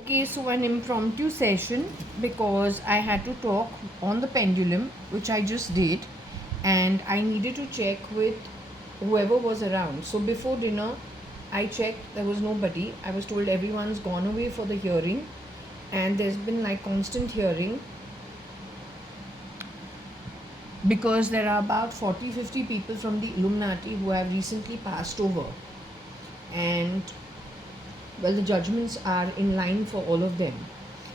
Okay, so an impromptu session because I had to talk on the pendulum, which I just did, and I needed to check with whoever was around. So before dinner, I checked, there was nobody. I was told everyone's gone away for the hearing, and there's been like constant hearing because there are about 40-50 people from the Illuminati who have recently passed over, and well, the judgments are in line for all of them,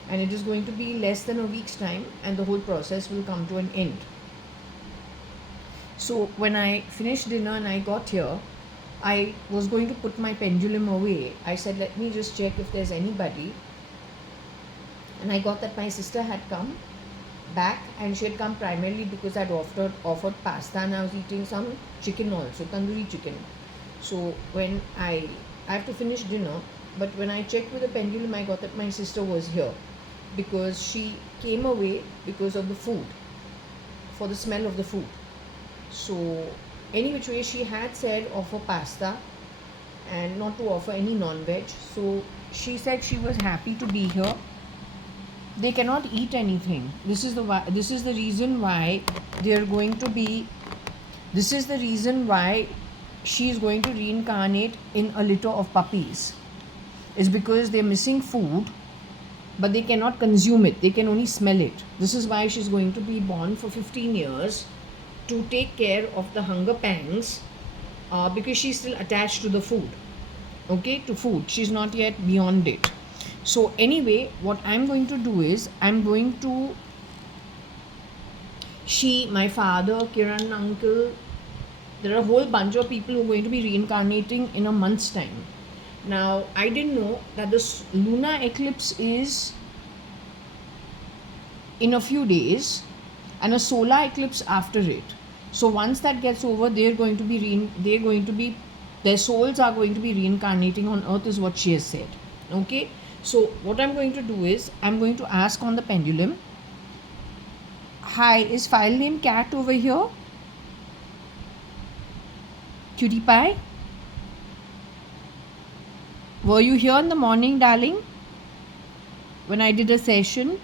and it is going to be less than a week's time, and the whole process will come to an end. So when I finished dinner and I got here, I was going to put my pendulum away. I said, let me just check if there's anybody, and I got that my sister had come back, and she had come primarily because I'd offered pasta, and I was eating some chicken also, tandoori chicken. So when I have to finish dinner, but when I checked with the pendulum, I got that my sister was here because she came away because of the food, for the smell of the food. So any which way, she had said offer pasta and not to offer any non-veg. So she said she was happy to be here. They cannot eat anything. This is the reason why they are going to be. This is the reason why she is going to reincarnate in a litter of puppies. Is because they're missing food, but they cannot consume it. They can only smell it. This is why she's going to be born for 15 years to take care of the hunger pangs, because she's still attached to the food. Okay, to food. She's not yet beyond it. So anyway, what I'm going to do is my father, Kiran uncle, there are a whole bunch of people who are going to be reincarnating in a month's time. Now, I didn't know that this lunar eclipse is in a few days and a solar eclipse after it. So once that gets over, their souls are going to be reincarnating on earth, is what she has said. Okay, so what I'm going to do is I'm going to ask on the pendulum, hi, is file name cat over here? Cutie pie, were you here in the morning, darling, when I did a session?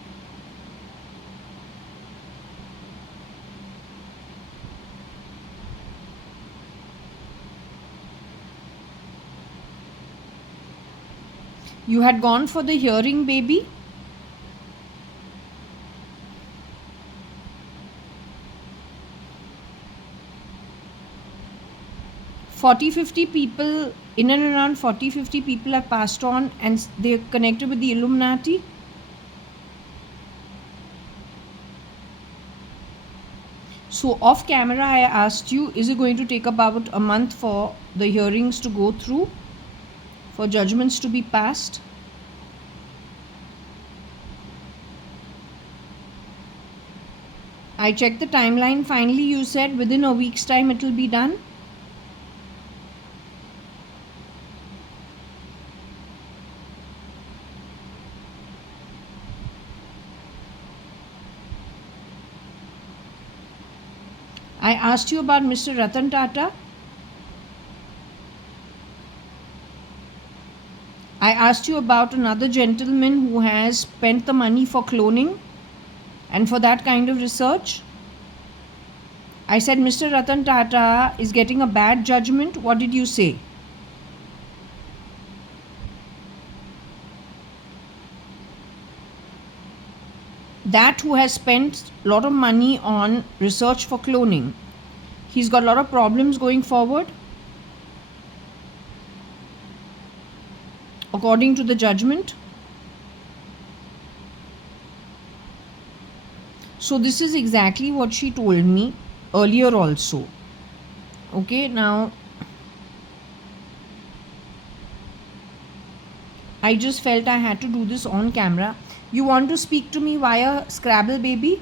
You had gone for the hearing, baby? People, in and around 40-50 people have passed on, and they're connected with the Illuminati. So off camera, I asked you, is it going to take about a month for the hearings to go through, for judgments to be passed? I checked the timeline. Finally, you said within a week's time it will be done. I asked you about Mr. Ratan Tata. I asked you about another gentleman who has spent the money for cloning and for that kind of research. I said Mr. Ratan Tata is getting a bad judgment. What did you say? That who has spent a lot of money on research for cloning, he's got a lot of problems going forward, according to the judgment. So this is exactly what she told me earlier also. Okay, now I just felt I had to do this on camera. You want to speak to me via Scrabble, baby?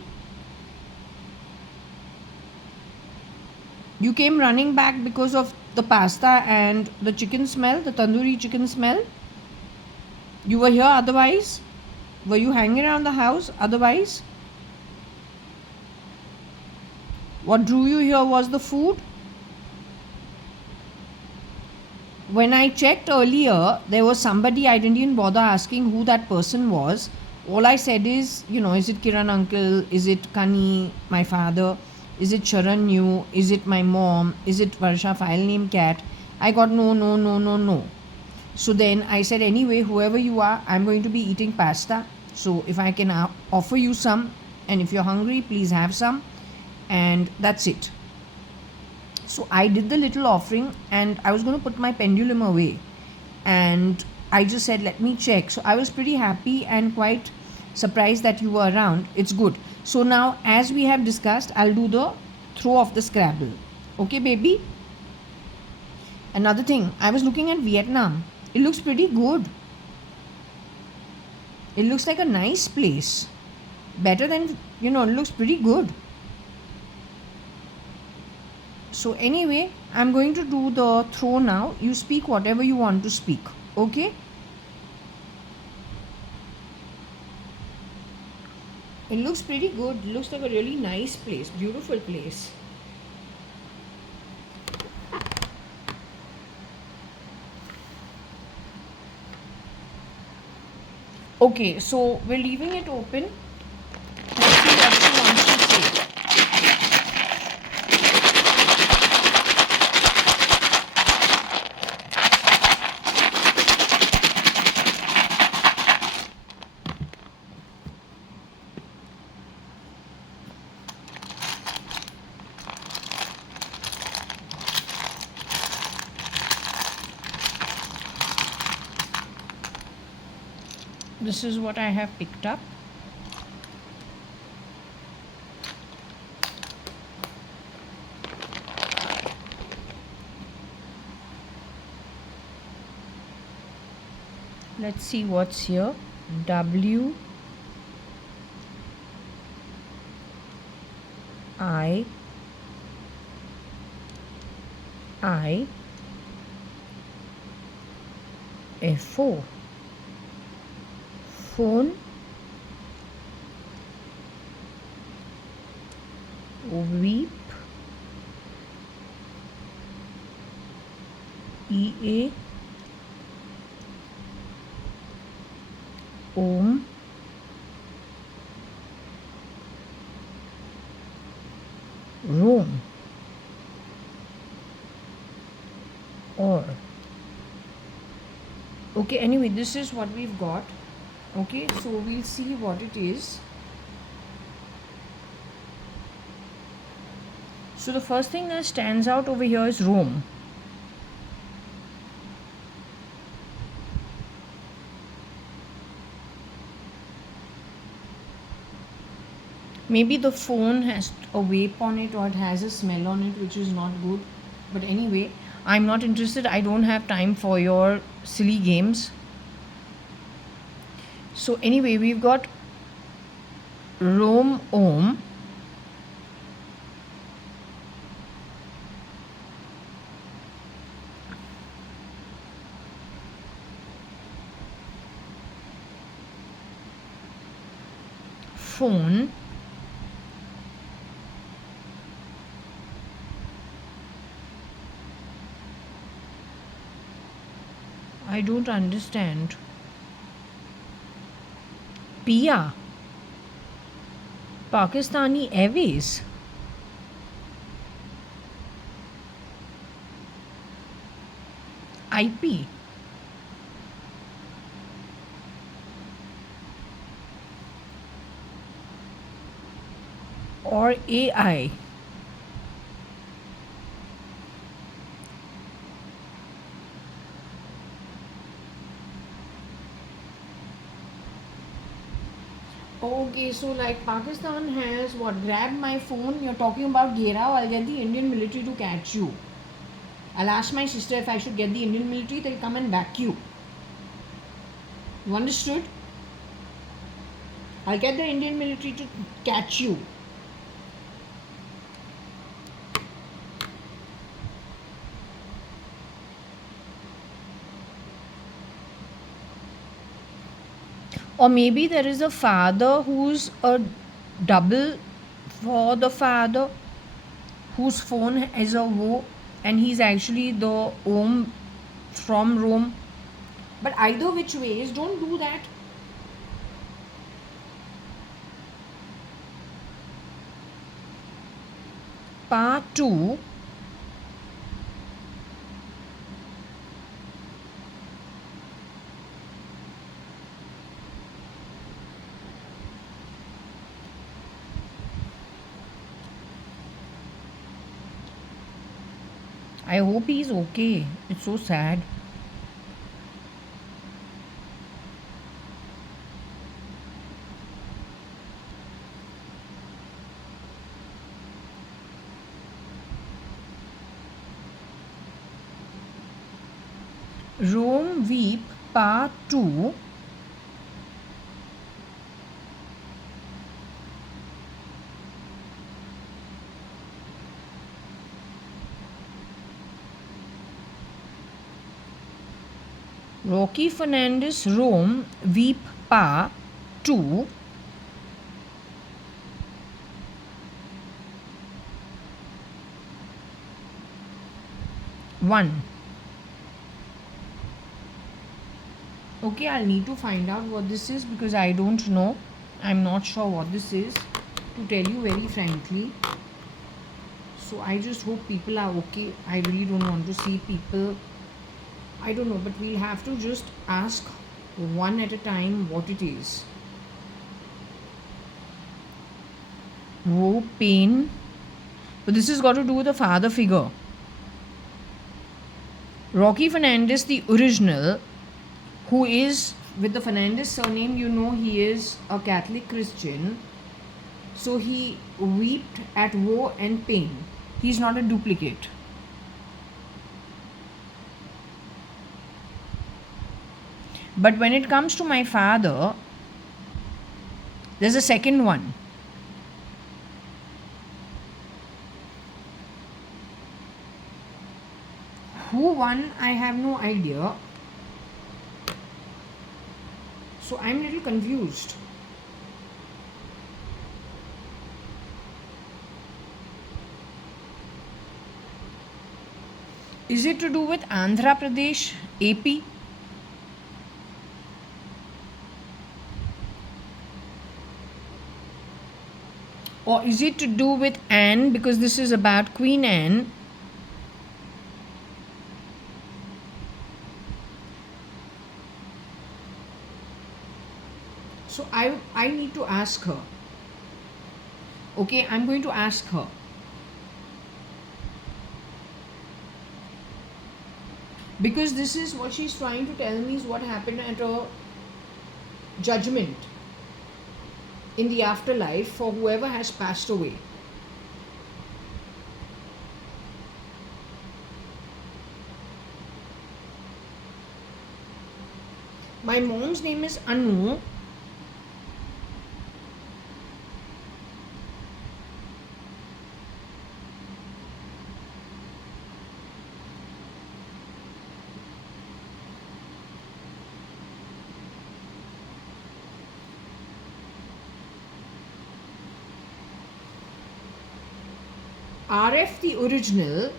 You came running back because of the pasta and the chicken smell, the tandoori chicken smell. You were here otherwise? Were you hanging around the house otherwise? What drew you here was the food. when I checked earlier, there was somebody, I didn't even bother asking who that person was. All I said is, is it Kiran uncle? Is it Kani, my father? Is it Sharan you? Is it my mom? Is it Varsha file name cat? I got no, no, no, no, no. So then I said, anyway, whoever you are, I'm going to be eating pasta. So if I can offer you some, and if you're hungry, please have some. And that's it. So I did the little offering and I was going to put my pendulum away. And I just said, let me check. So I was pretty happy and quite surprised that you were around. It's good. So now, as we have discussed, I'll do the throw of the Scrabble. Okay, baby? Another thing, I was looking at Vietnam. It looks pretty good. It looks like a nice place. Better than, it looks pretty good. So anyway, I'm going to do the throw now. You speak whatever you want to speak. Okay? It looks pretty good. It looks like a really nice place. Beautiful place. Okay, so we're leaving it open. Let's see what she wants to say. This is what I have picked up. Let's see what's here. W I F O. Phone. Weep. EA. Om. Rome. Or. Okay, anyway, this is what we've got. Okay, so we'll see what it is. So the first thing that stands out over here is Rome. Maybe the phone has a vape on it or it has a smell on it, which is not good. But anyway, I'm not interested. I don't have time for your silly games. So anyway, we've got Rome Om. Phone. I don't understand. Pia. Pakistani Airways. IP. Or AI. Okay, so like Pakistan has what? Grab my phone. You're talking about Gherao. I'll get the Indian military to catch you. I'll ask my sister if I should get the Indian military. They'll come and back you. You understood? I'll get the Indian military to catch you. Or maybe there is a father who's a double for the father whose phone is a wo and he's actually the Om from Rome. But either which ways, don't do that. Part 2. I hope he's okay. It's so sad. Rome Weep Part 2. Rocky Fernandez Rome Weep Part 2. One. Okay, I'll need to find out what this is because I don't know. I'm not sure what this is, to tell you very frankly. So I just hope people are okay. I really don't want to see people. I don't know, but we'll have to just ask one at a time what it is. Woe, pain. But this has got to do with a father figure. Rocky Fernandez, the original, who is with the Fernandez surname, you know, he is a Catholic Christian. So he wept at woe and pain. He's not a duplicate. But when it comes to my father, there's a second one. Who won? I have no idea. So I'm a little confused. Is it to do with Andhra Pradesh, AP? Or is it to do with Anne, because this is about Queen Anne? So I need to ask her. Okay, I'm going to ask her. Because this is what she's trying to tell me is what happened at a judgment in the afterlife for whoever has passed away. My mom's name is Anu. RF, the original,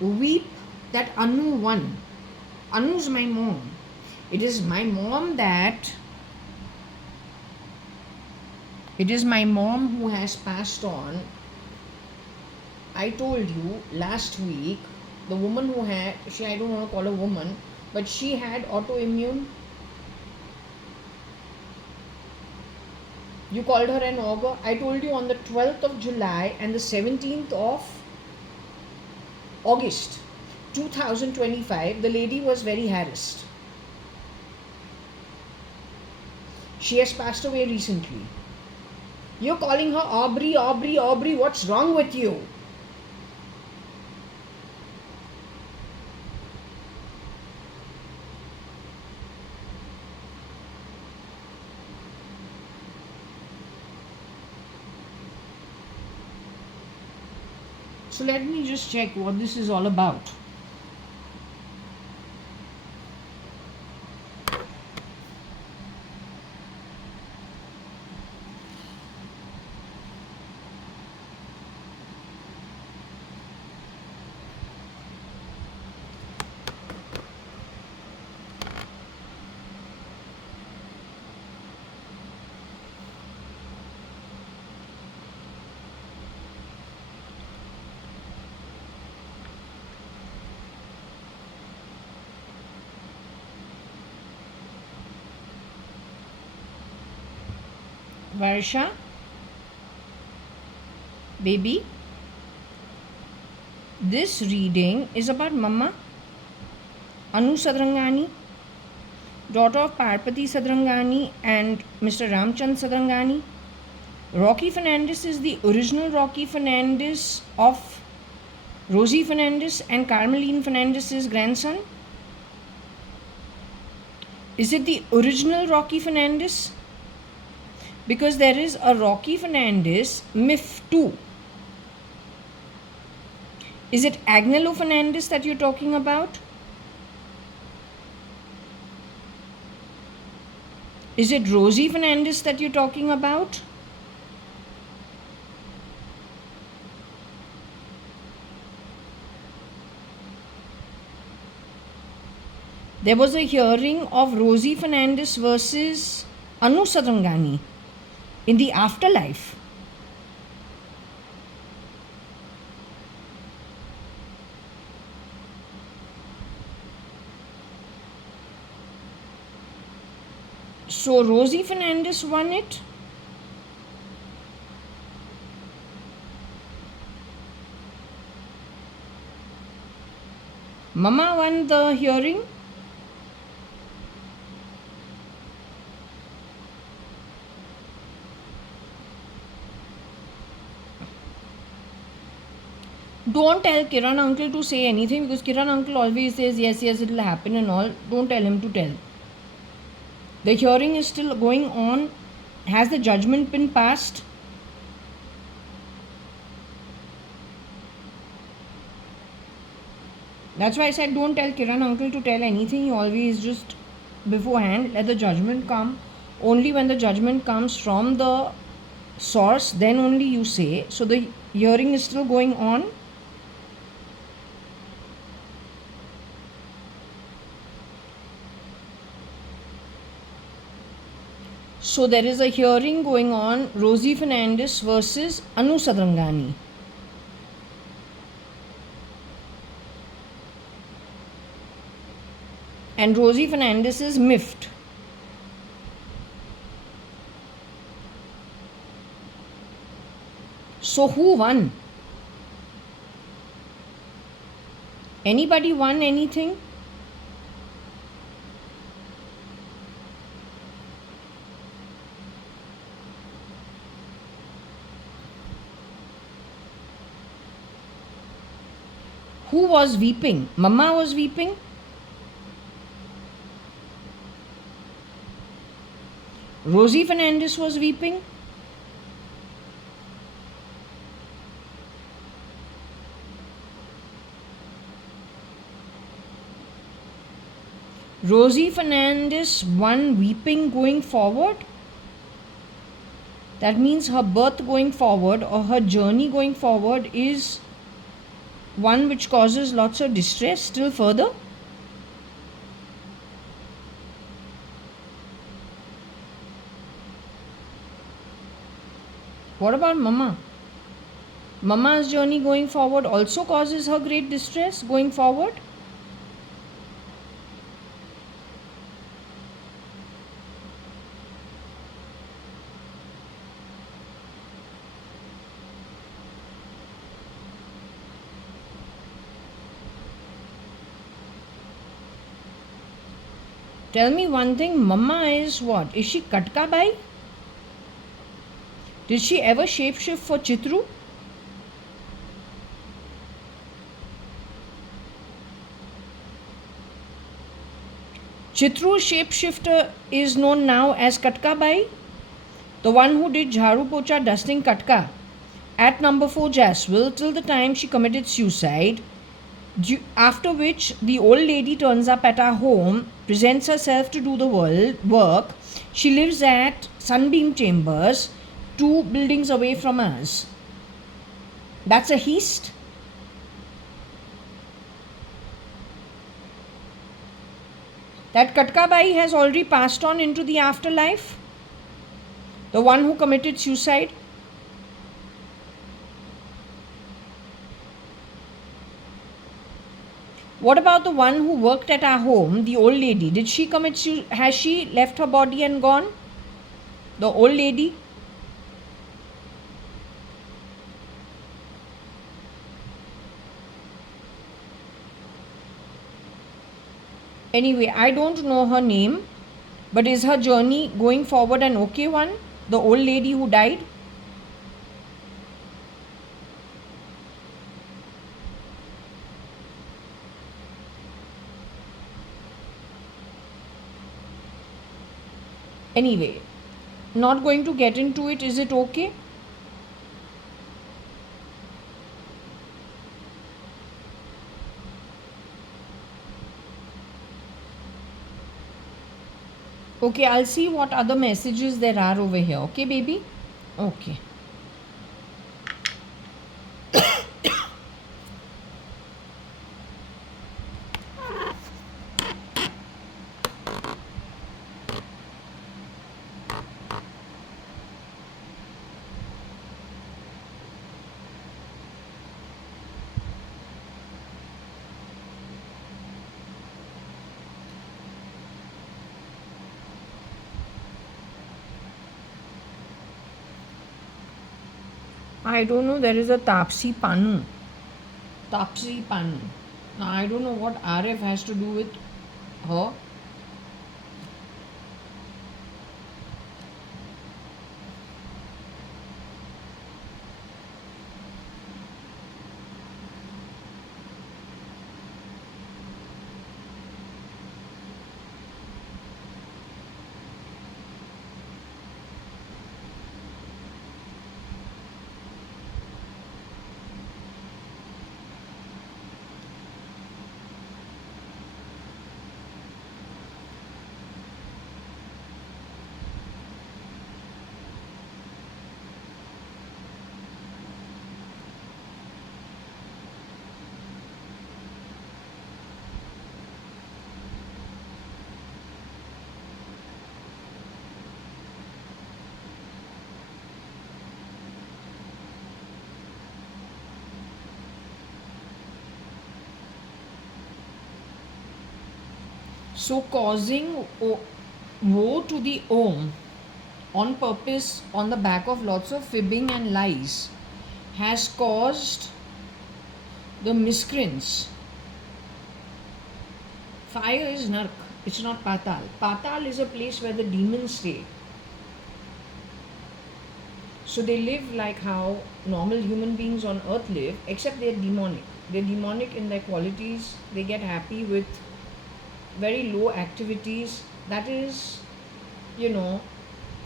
weep that Anu won. Anu's my mom. It is my mom who has passed on. I told you last week, the woman who had, I don't want to call her woman, but she had autoimmune. You called her an ogre. I told you on the 12th of July and the 17th of August 2025, the lady was very harassed. She has passed away recently. You're calling her Aubrey, Aubrey, Aubrey. What's wrong with you? So let me just check what this is all about. Varsha, baby, this reading is about Mama Anu Sadrangani, daughter of Parpati Sadrangani and Mr. Ramchand Sadrangani. Rocky Fernandez is the original Rocky Fernandez of Rosie Fernandez and Carmeline Fernandez's grandson. Is it the original Rocky Fernandez? Because there is a Rocky Fernandez MIF too. Is it Agnello Fernandez that you're talking about? Is it Rosie Fernandez that you're talking about? There was a hearing of Rosie Fernandez versus Anu Sadrangani in the afterlife. So Rosie Fernandez won it. Mama won the hearing. Don't tell Kiran uncle to say anything, because Kiran uncle always says yes, yes, it will happen and all. Don't tell him to tell. The hearing is still going on. Has the judgment been passed? That's why I said don't tell Kiran uncle to tell anything. He always just beforehand let the judgment come. Only when the judgment comes from the source, then only you say. So the hearing is still going on. So there is a hearing going on, Rosie Fernandez versus Anu Sadrangani. And Rosie Fernandez is miffed. So who won? Anybody won anything? Who was weeping? Mama was weeping. Rosie Fernandez was weeping. Rosie Fernandez won weeping going forward. That means her birth going forward or her journey going forward is one which causes lots of distress still further. What about Mama? Mama's journey going forward also causes her great distress going forward. Tell me one thing, Mama is what? Is she Katka Bai? Did she ever shapeshift for Chitru? Chitru's shapeshifter is known now as Katka Bai, the one who did Jharu Pocha dusting Katka at number 4 Jaswell till the time she committed suicide, after which the old lady turns up at our home, presents herself to do the work. She lives at Sunbeam Chambers, 2 buildings away from us. That's a heist. That Katka Bai has already passed on into the afterlife. The one who committed suicide. What about the one who worked at our home, the old lady? Did she commit suicide? Has she left her body and gone? The old lady? Anyway, I don't know her name, but is her journey going forward an okay one? The old lady who died? Anyway, not going to get into it. Is it okay? Okay, I'll see what other messages there are over here. Okay, baby? Okay. I don't know. There is a Tapsi Panu. Tapsi Panu. Now, I don't know what RF has to do with her. So, causing woe to the Om on purpose on the back of lots of fibbing and lies has caused the miscreants. Fire is Nark, it's not Patal. Patal is a place where the demons stay. So they live like how normal human beings on earth live, except they're demonic. They're demonic in their qualities, they get happy with very low activities. That is,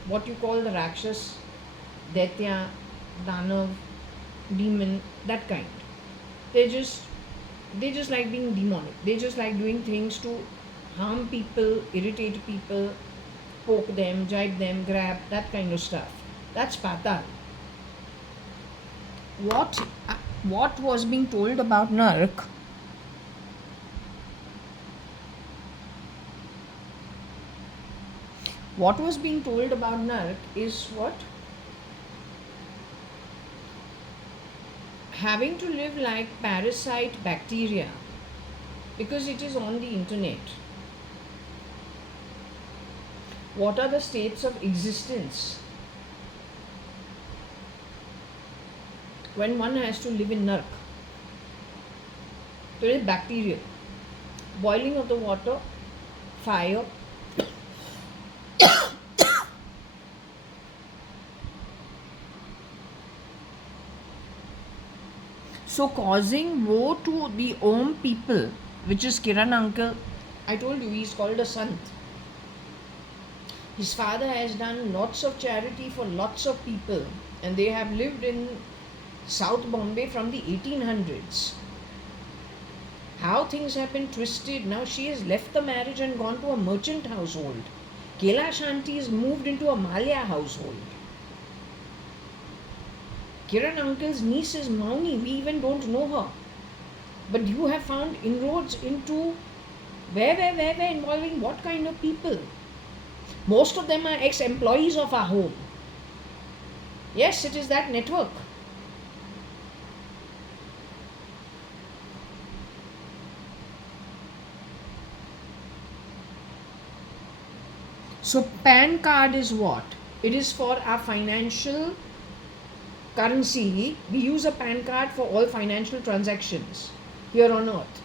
what you call the Rakshas, Daitya, Danav, demon, that kind. They just like being demonic. They just like doing things to harm people, irritate people, poke them, jibe them, grab, that kind of stuff. That's Patal. What was being told about Nark? What was being told about Nark is what? Having to live like parasite bacteria because it is on the internet. What are the states of existence when one has to live in Nark? There is bacterial, boiling of the water, fire, so causing woe to the Om people, which is Kiran uncle. I told you he's called a Sant. His father has done lots of charity for lots of people, and they have lived in South Bombay from the 1800s. How things have been twisted. Now she has left the marriage and gone to a merchant household. Kela Shanti is moved into a Malya household. Kiran uncle's niece is Mauni. We even don't know her. But you have found inroads into where involving what kind of people? Most of them are ex-employees of our home. Yes, it is that network. So PAN card is what? It is for our financial currency. We use a PAN card for all financial transactions here on earth.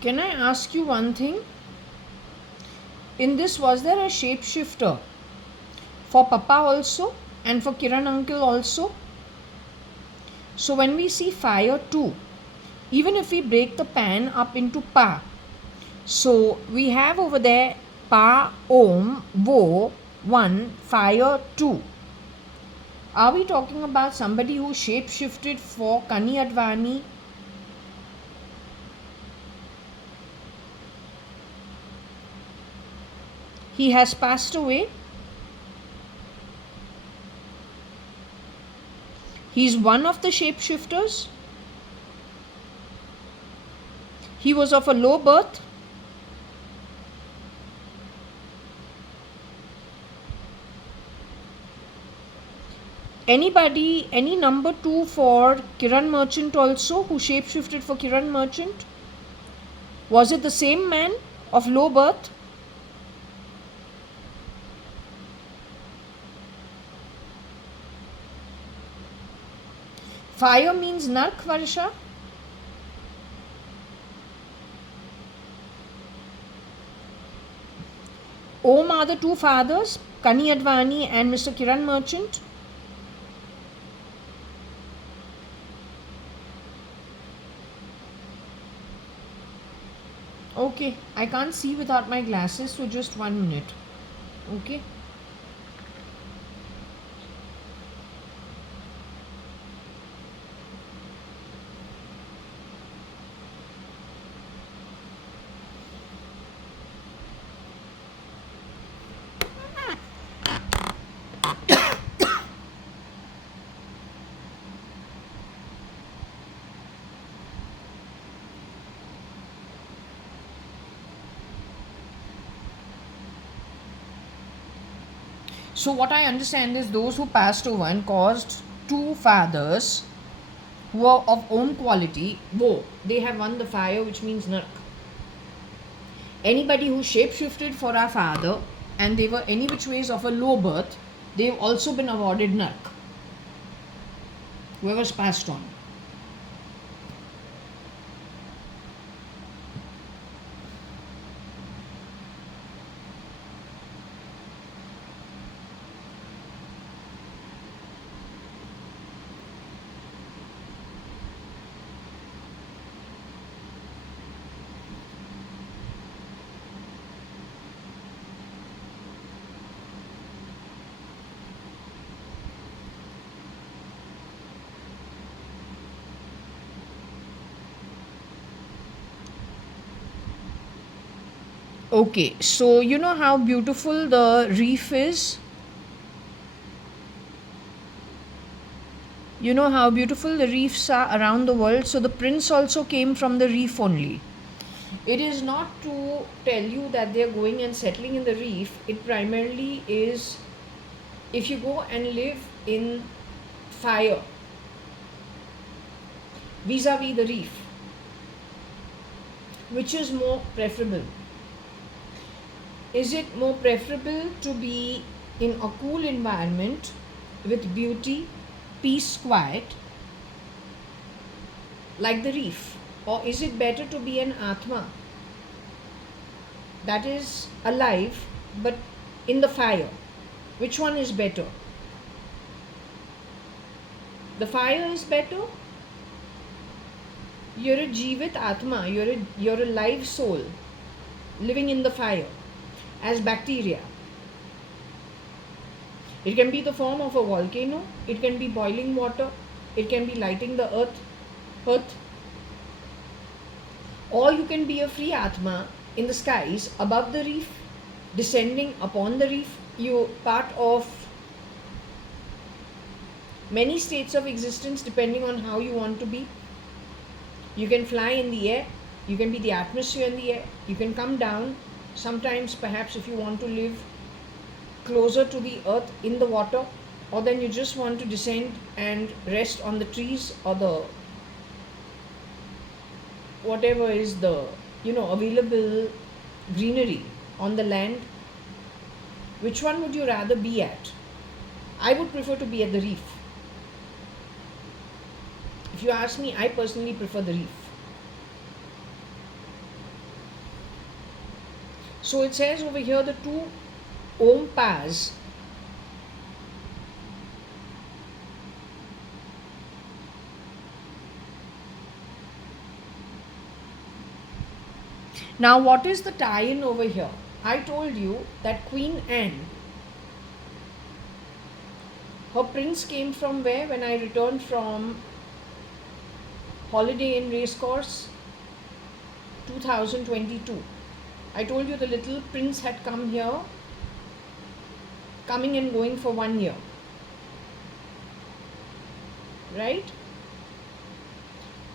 Can I ask you one thing? In this, was there a shapeshifter for Papa also and for Kiran uncle also? So when we see fire 2, even if we break the pan up into Pa, so we have over there Pa, Om, Wo, 1, fire 2. Are we talking about somebody who shapeshifted for JAYA.ADVANI? He has passed away. He's one of the shapeshifters. He was of a low birth. Anybody, any number 2 for Kiran Merchant also, who shapeshifted for Kiran Merchant? Was it the same man of low birth? Fire means Nark, Varsha. Om are the two fathers, JAYA.ADVANI and Mr. Kiran Merchant. Okay, I can't see without my glasses, so just 1 minute. Okay. So what I understand is those who passed over and caused two fathers who are of own quality, they have won the fire, which means Nark. Anybody who shapeshifted for our father and they were any which ways of a low birth, they've also been awarded Nark. Whoever's passed on. Okay, so you know how beautiful the reef is? You know how beautiful the reefs are around the world? So the prince also came from the reef only. It is not to tell you that they are going and settling in the reef. It primarily is if you go and live in fire vis-a-vis the reef, which is more preferable? Is it more preferable to be in a cool environment with beauty, peace, quiet, like the reef? Or is it better to be an Atma that is alive but in the fire? Which one is better? The fire is better. You're a Jeevit Atma, you're a live soul living in the fire as bacteria. It can be the form of a volcano, it can be boiling water, it can be lighting the earth, or you can be a free Atma in the skies above the reef, descending upon the reef. You're part of many states of existence depending on how you want to be. You can fly in the air, you can be the atmosphere in the air, you can come down. Sometimes perhaps if you want to live closer to the earth in the water, or then you just want to descend and rest on the trees or the whatever is the available greenery on the land. Which one would you rather be at? I would prefer to be at the reef. If you ask me, I personally prefer the reef. So it says over here the two Om Pas. Now, what is the tie-in over here? I told you that Queen Anne, her prince came from where when I returned from Holiday Inn Racecourse 2022. I told you the little prince had come here, coming and going for 1 year. Right?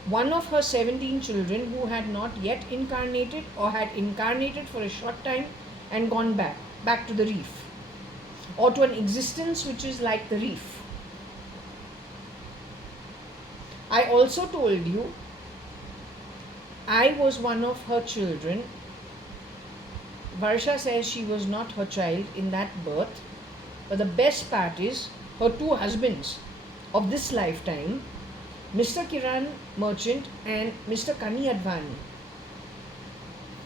One of her 17 children who had not yet incarnated or had incarnated for a short time and gone back to the reef, or to an existence which is like the reef. I also told you I was one of her children. Varsha says she was not her child in that birth, but the best part is her two husbands of this lifetime, Mr. Kiran Merchant and Mr. JAYA.ADVANI,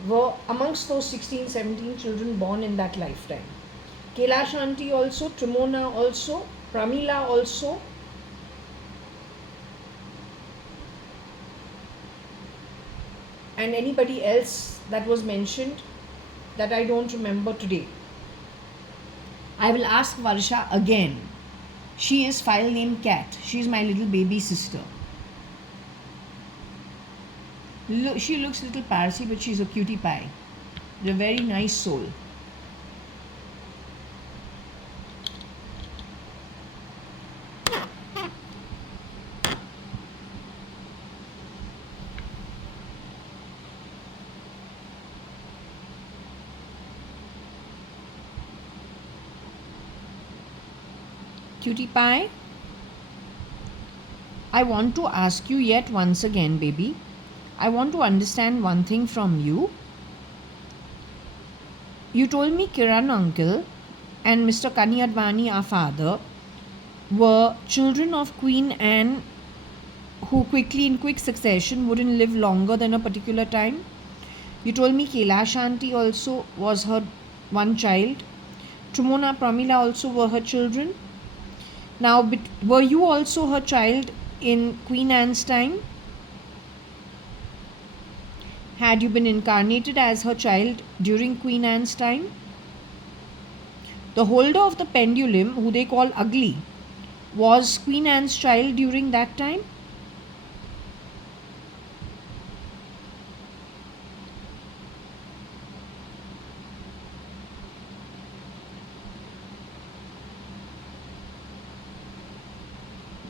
were amongst those 16, 17 children born in that lifetime. Kailash Aunty also, Trimona also, Pramila also, and anybody else that was mentioned that I don't remember today. I will ask Varsha again. She is file name Cat. She is my little baby sister. She looks a little Parsi, but she's a cutie pie. She's a very nice soul. Cutie pie, I want to ask you yet once again, baby. I want to understand one thing from you. You told me Kiran uncle and Mr. JAYA.ADVANI, our father, were children of Queen Anne who quickly in quick succession wouldn't live longer than a particular time. You told me Kailash Aunty also was her one child. Trimona, Pramila also were her children. Now, were you also her child in Queen Anne's time? Had you been incarnated as her child during Queen Anne's time? The holder of the pendulum, who they call Ugly, was Queen Anne's child during that time?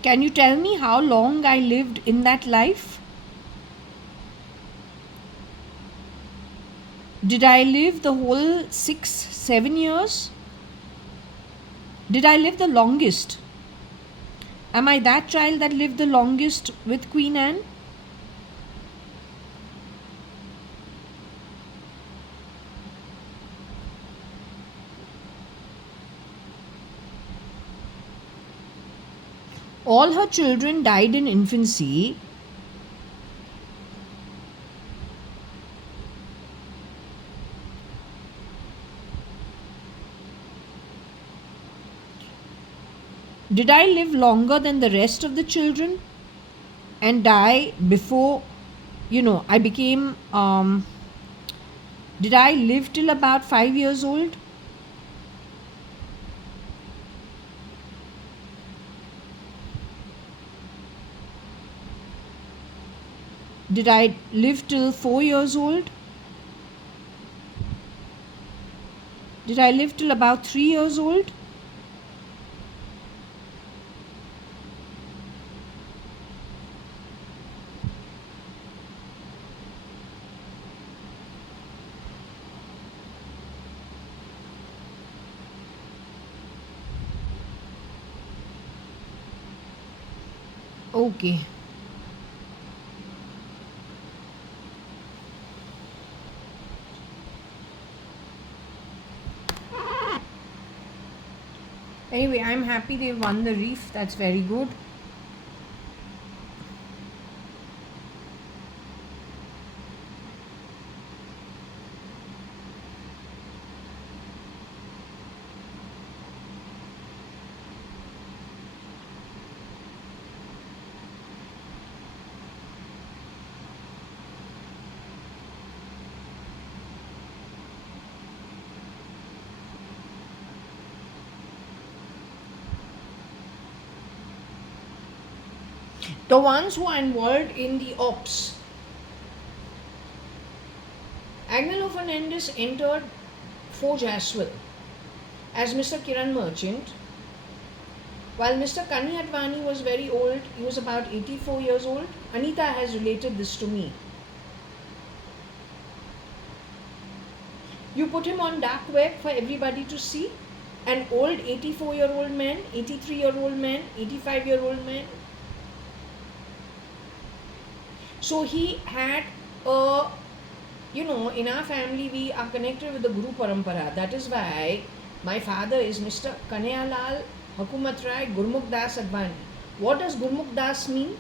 Can you tell me how long I lived in that life? Did I live the whole 6, 7 years? Did I live the longest? Am I that child that lived the longest with Queen Anne? All her children died in infancy. Did I live longer than the rest of the children and die before, I became, did I live till about 5 years old? Did I live till 4 years old? Did I live till about 3 years old? Okay. Anyway, I'm happy they won the reef. That's very good. The ones who are involved in the ops. Agnello Fernandez entered Forge as well as Mr. Kiran Merchant. While Mr. JAYA.ADVANI was very old, he was about 84 years old. Anita has related this to me. You put him on dark web for everybody to see. An old 84-year-old man, 83-year-old man, 85-year-old man. So he had a, in our family we are connected with the Guru Parampara. That is why my father is Mr. Kanayalal Hakumat Rai Gurmukh Das Advani. What does Gurmukh Das mean?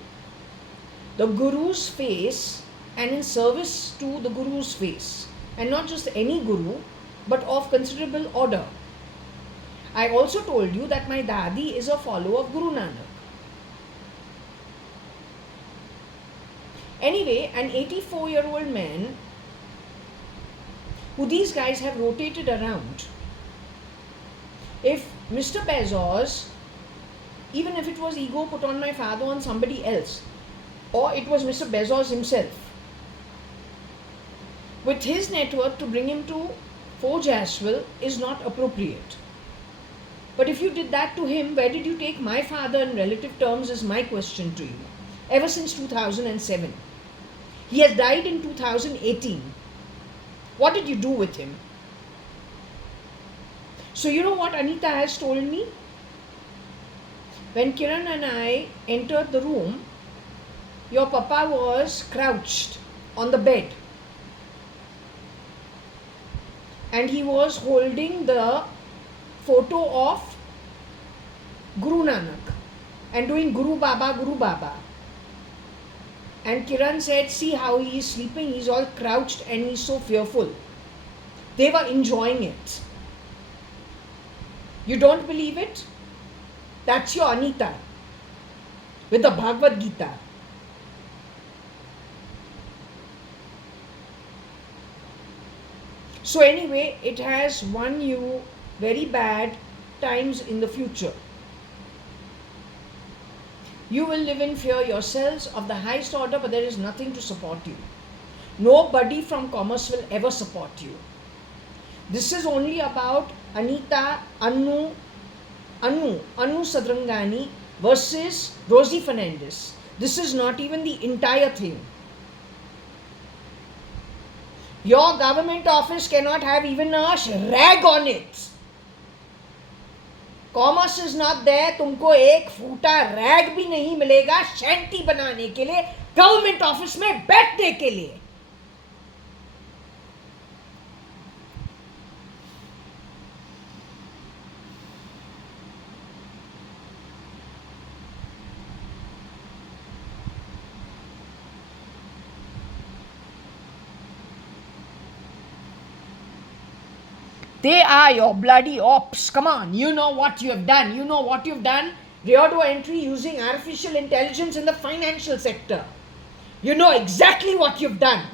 The Guru's face and in service to the Guru's face. And not just any Guru, but of considerable order. I also told you that my Dadi is a follower of Guru Nanak. Anyway, an 84-year-old man who these guys have rotated around. If Mr. Bezos, even if it was ego put on my father on somebody else, or it was Mr. Bezos himself, with his net worth to bring him to Forge as well is not appropriate. But if you did that to him, where did you take my father in relative terms is my question to you. Ever since 2007. He has died in 2018. What did you do with him? So you know what Anita has told me? When Kiran and I entered the room, your papa was crouched on the bed. And he was holding the photo of Guru Nanak and doing Guru Baba, Guru Baba. And Kiran said, see how he is sleeping, he's all crouched and he's so fearful. They were enjoying it. You don't believe it? That's your Anita with the Bhagavad Gita. So anyway, it has won you very bad times in the future. You will live in fear yourselves of the highest order, but there is nothing to support you. Nobody from commerce will ever support you. This is only about Anita, Anu Sadrangani versus Rosie Fernandez. This is not even the entire thing. Your government office cannot have even a rag on it. Commerce is not there, तुमको एक फूटा rag भी नहीं मिलेगा shanty बनाने के लिए, government office में बैठने के लिए. They are your bloody ops. Come on, you know what you have done. You know what you've done. Rear door entry using artificial intelligence in the financial sector. You know exactly what you've done.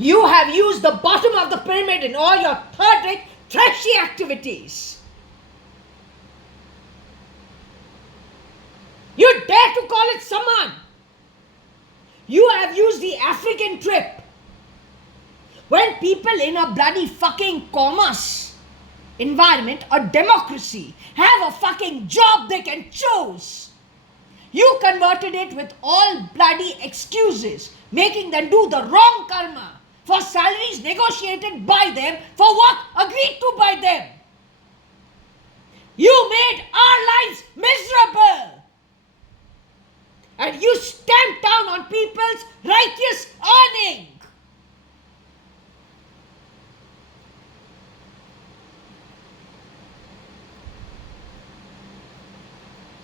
You have used the bottom of the pyramid in all your third-rate, trashy activities. You dare to call it Samman. You have used the African trip. When people in a bloody fucking commerce environment, a democracy, have a fucking job they can choose, you converted it with all bloody excuses, making them do the wrong karma for salaries negotiated by them, for work agreed to by them. You made our lives miserable. And you stamped down on people's righteous earning.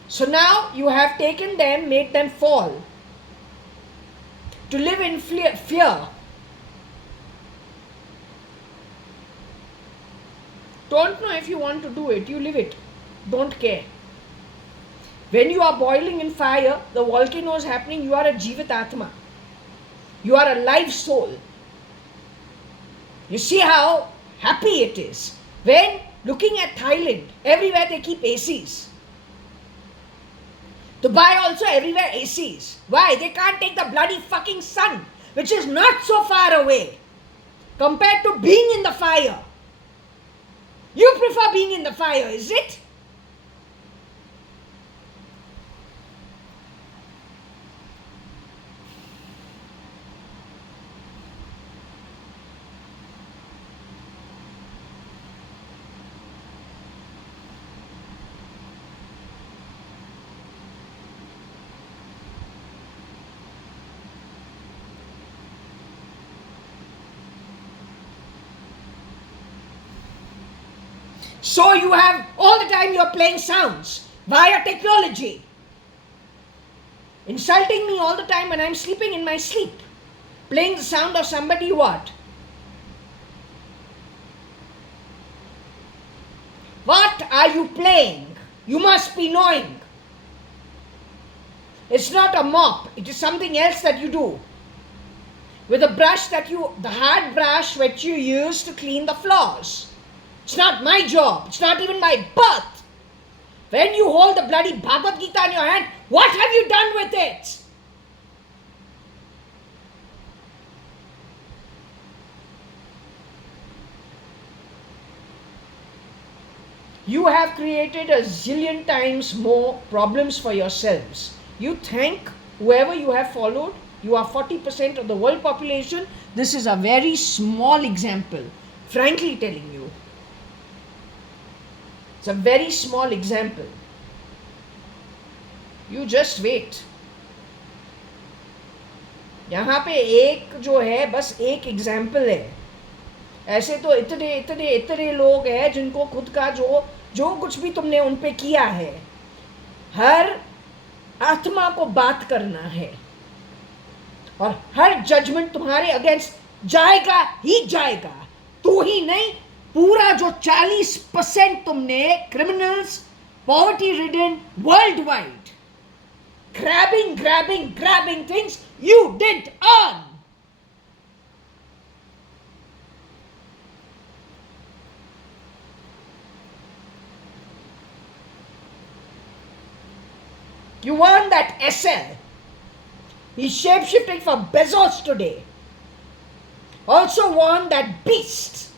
So now you have taken them, made them fall, to live in fear. Don't know if you want to do it, you live it. Don't care. When you are boiling in fire, the volcano is happening, you are a Jivat Atma. You are a live soul. You see how happy it is. When looking at Thailand, everywhere they keep ACs. Dubai also everywhere ACs. Why? They can't take the bloody fucking sun, which is not so far away, compared to being in the fire. You prefer being in the fire, is it? So you have, all the time you're playing sounds via technology. Insulting me all the time when I'm sleeping in my sleep. Playing the sound of somebody what? What are you playing? You must be knowing. It's not a mop. It is something else that you do. With a brush the hard brush which you use to clean the floors. It's not my job. It's not even my birth. When you hold the bloody Bhagavad Gita in your hand, what have you done with it? You have created a zillion times more problems for yourselves. You thank whoever you have followed. You are 40% of the world population. This is a very small example, frankly telling you. It's a very small example. You just wait. यहाँ पे एक जो है बस एक example है. ऐसे तो इतने इतने इतने लोग हैं जिनको खुद का जो कुछ भी तुमने उन पे किया है, हर आत्मा को बात करना है और हर जजमेंट तुम्हारे अगेंस्ट जाएगा ही जाएगा. तू ही नहीं, पूरा जो 40% तुमने criminals, poverty ridden world wide, grabbing things you didn't earn. You earned that SL. He's shape-shifting for Bezos today. Also won that beast.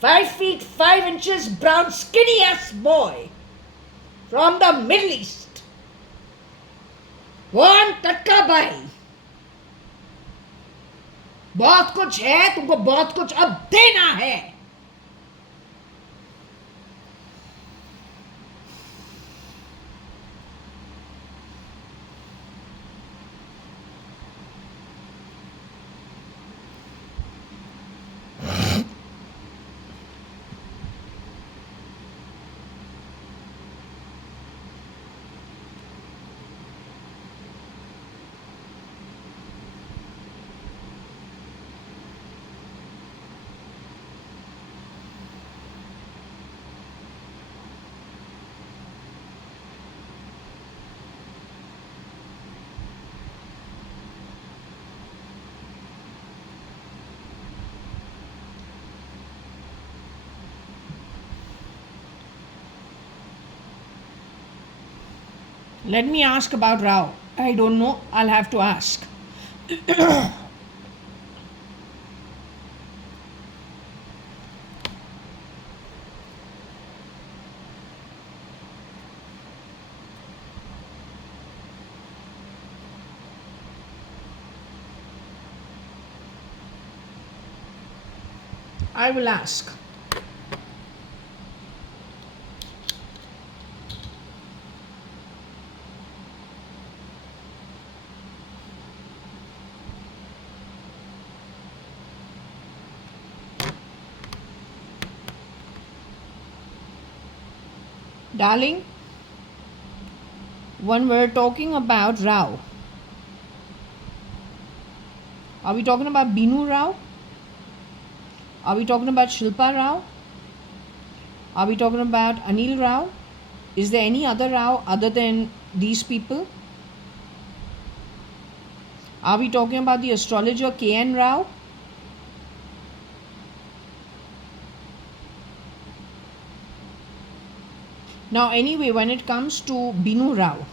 5 feet 5 inches, brown, skinny ass boy from the Middle East. One टटका भाई. बहुत कुछ है, तुमको बहुत कुछ अब देना है. Let me ask about Rao. I don't know. I'll have to ask. I will ask. Darling, when we're talking about Rao, are we talking about Binu Rao? Are we talking about Shilpa Rao? Are we talking about Anil Rao? Is there any other Rao other than these people? Are we talking about the astrologer K.N. Rao? Now anyway, when it comes to Binu Rao,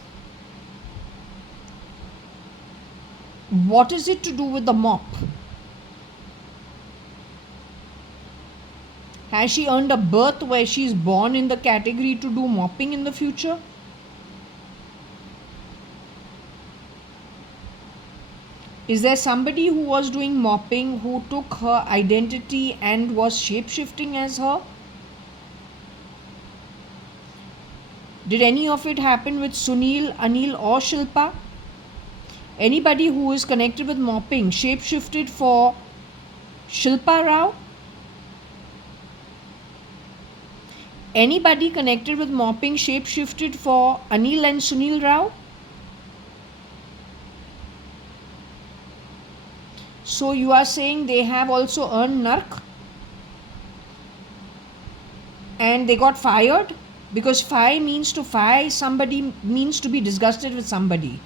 what is it to do with the mop? Has she earned a berth where she is born in the category to do mopping in the future? Is there somebody who was doing mopping who took her identity and was shape-shifting as her? Did any of it happen with Sunil, Anil or Shilpa? Anybody who is connected with mopping shape-shifted for Shilpa Rao? Anybody connected with mopping shape-shifted for Anil and Sunil Rao? So you are saying they have also earned nark and they got fired? Because fire means to fire somebody means to be disgusted with somebody.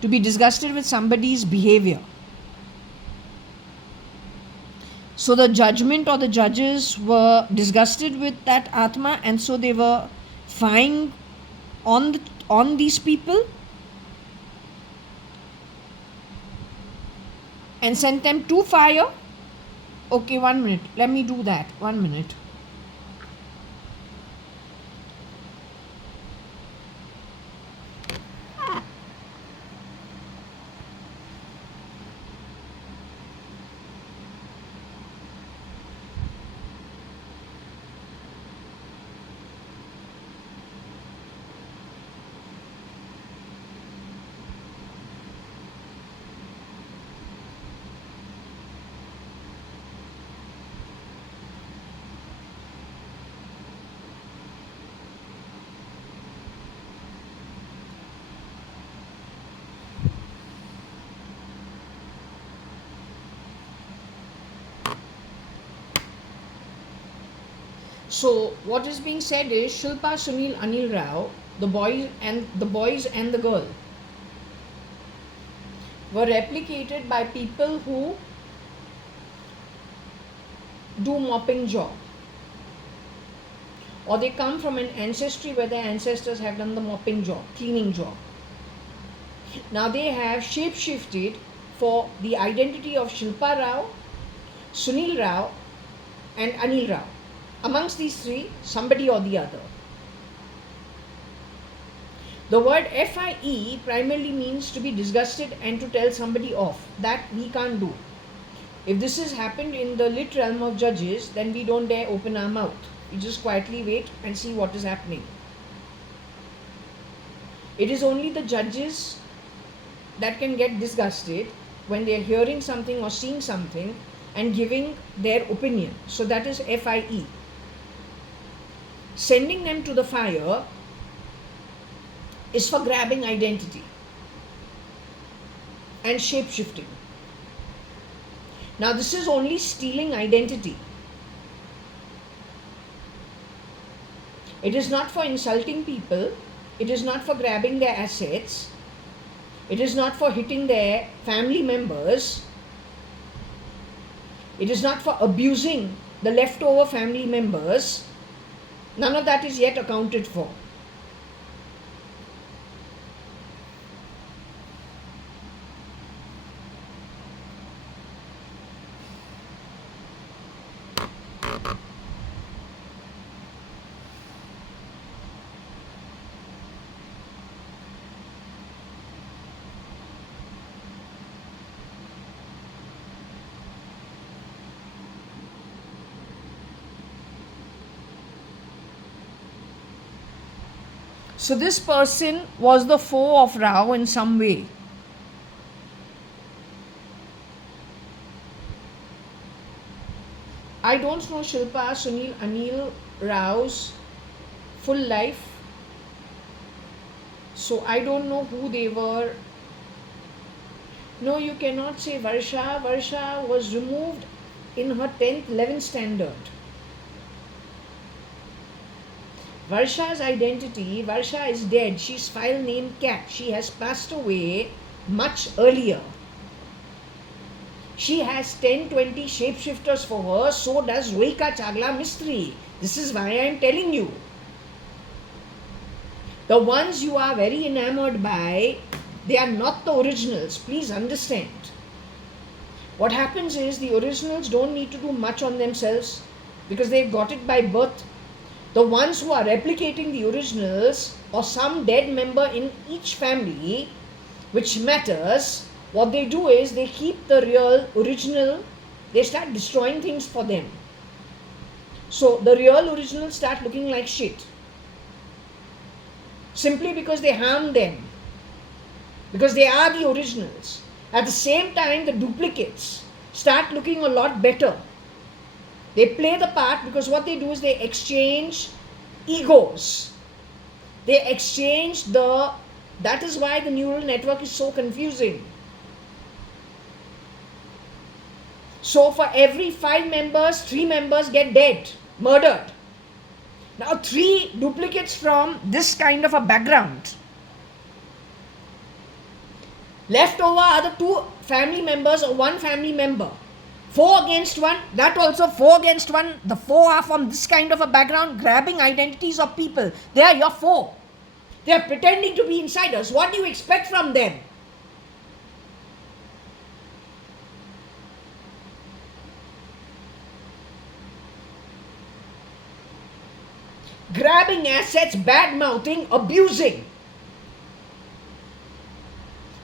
To be disgusted with somebody's behavior. So the judgment or the judges were disgusted with that Atma and so they were firing on these people and sent them to fire. Okay, 1 minute. Let me do that. 1 minute. So what is being said is Shilpa, Sunil, Anil Rao, the boys and the girl were replicated by people who do mopping job, or they come from an ancestry where their ancestors have done the mopping job, cleaning job. Now they have shape-shifted for the identity of Shilpa Rao, Sunil Rao and Anil Rao. Amongst these three, somebody or the other. The word FIE primarily means to be disgusted and to tell somebody off. That we can't do. If this has happened in the lit realm of judges, then we don't dare open our mouth. We just quietly wait and see what is happening. It is only the judges that can get disgusted when they are hearing something or seeing something and giving their opinion. So that is FIE. Sending them to the fire is for grabbing identity and shape-shifting. Now this is only stealing identity. It is not for insulting people. It is not for grabbing their assets. It is not for hitting their family members. It is not for abusing the leftover family members. None of that is yet accounted for. So this person was the foe of Rao in some way. I don't know Shilpa, Sunil, Anil Rao's full life. So I don't know who they were. No, you cannot say Varsha. Varsha was removed in her 10th, 11th standard. Varsha's identity, Varsha is dead. She's file named Cat. She has passed away much earlier. She has 10-20 shapeshifters for her. So does Roika Chagla Mistry. This is why I am telling you. The ones you are very enamored by, they are not the originals. Please understand. What happens is the originals don't need to do much on themselves because they've got it by birth. The ones who are replicating the originals or some dead member in each family, which matters, what they do is they keep the real original, they start destroying things for them. So the real originals start looking like shit. Simply because they harm them. Because they are the originals. At the same time, the duplicates start looking a lot better. They play the part because what they do is they exchange egos. They exchange that is why the neural network is so confusing. So for every 5 members, 3 members get dead, murdered. Now 3 duplicates from this kind of a background. Left over are the 2 family members or 1 family member. 4 against 1, that also 4 against 1. The 4 are from this kind of a background, grabbing identities of people. They are your 4. They are pretending to be insiders. What do you expect from them? Grabbing assets, bad-mouthing, abusing.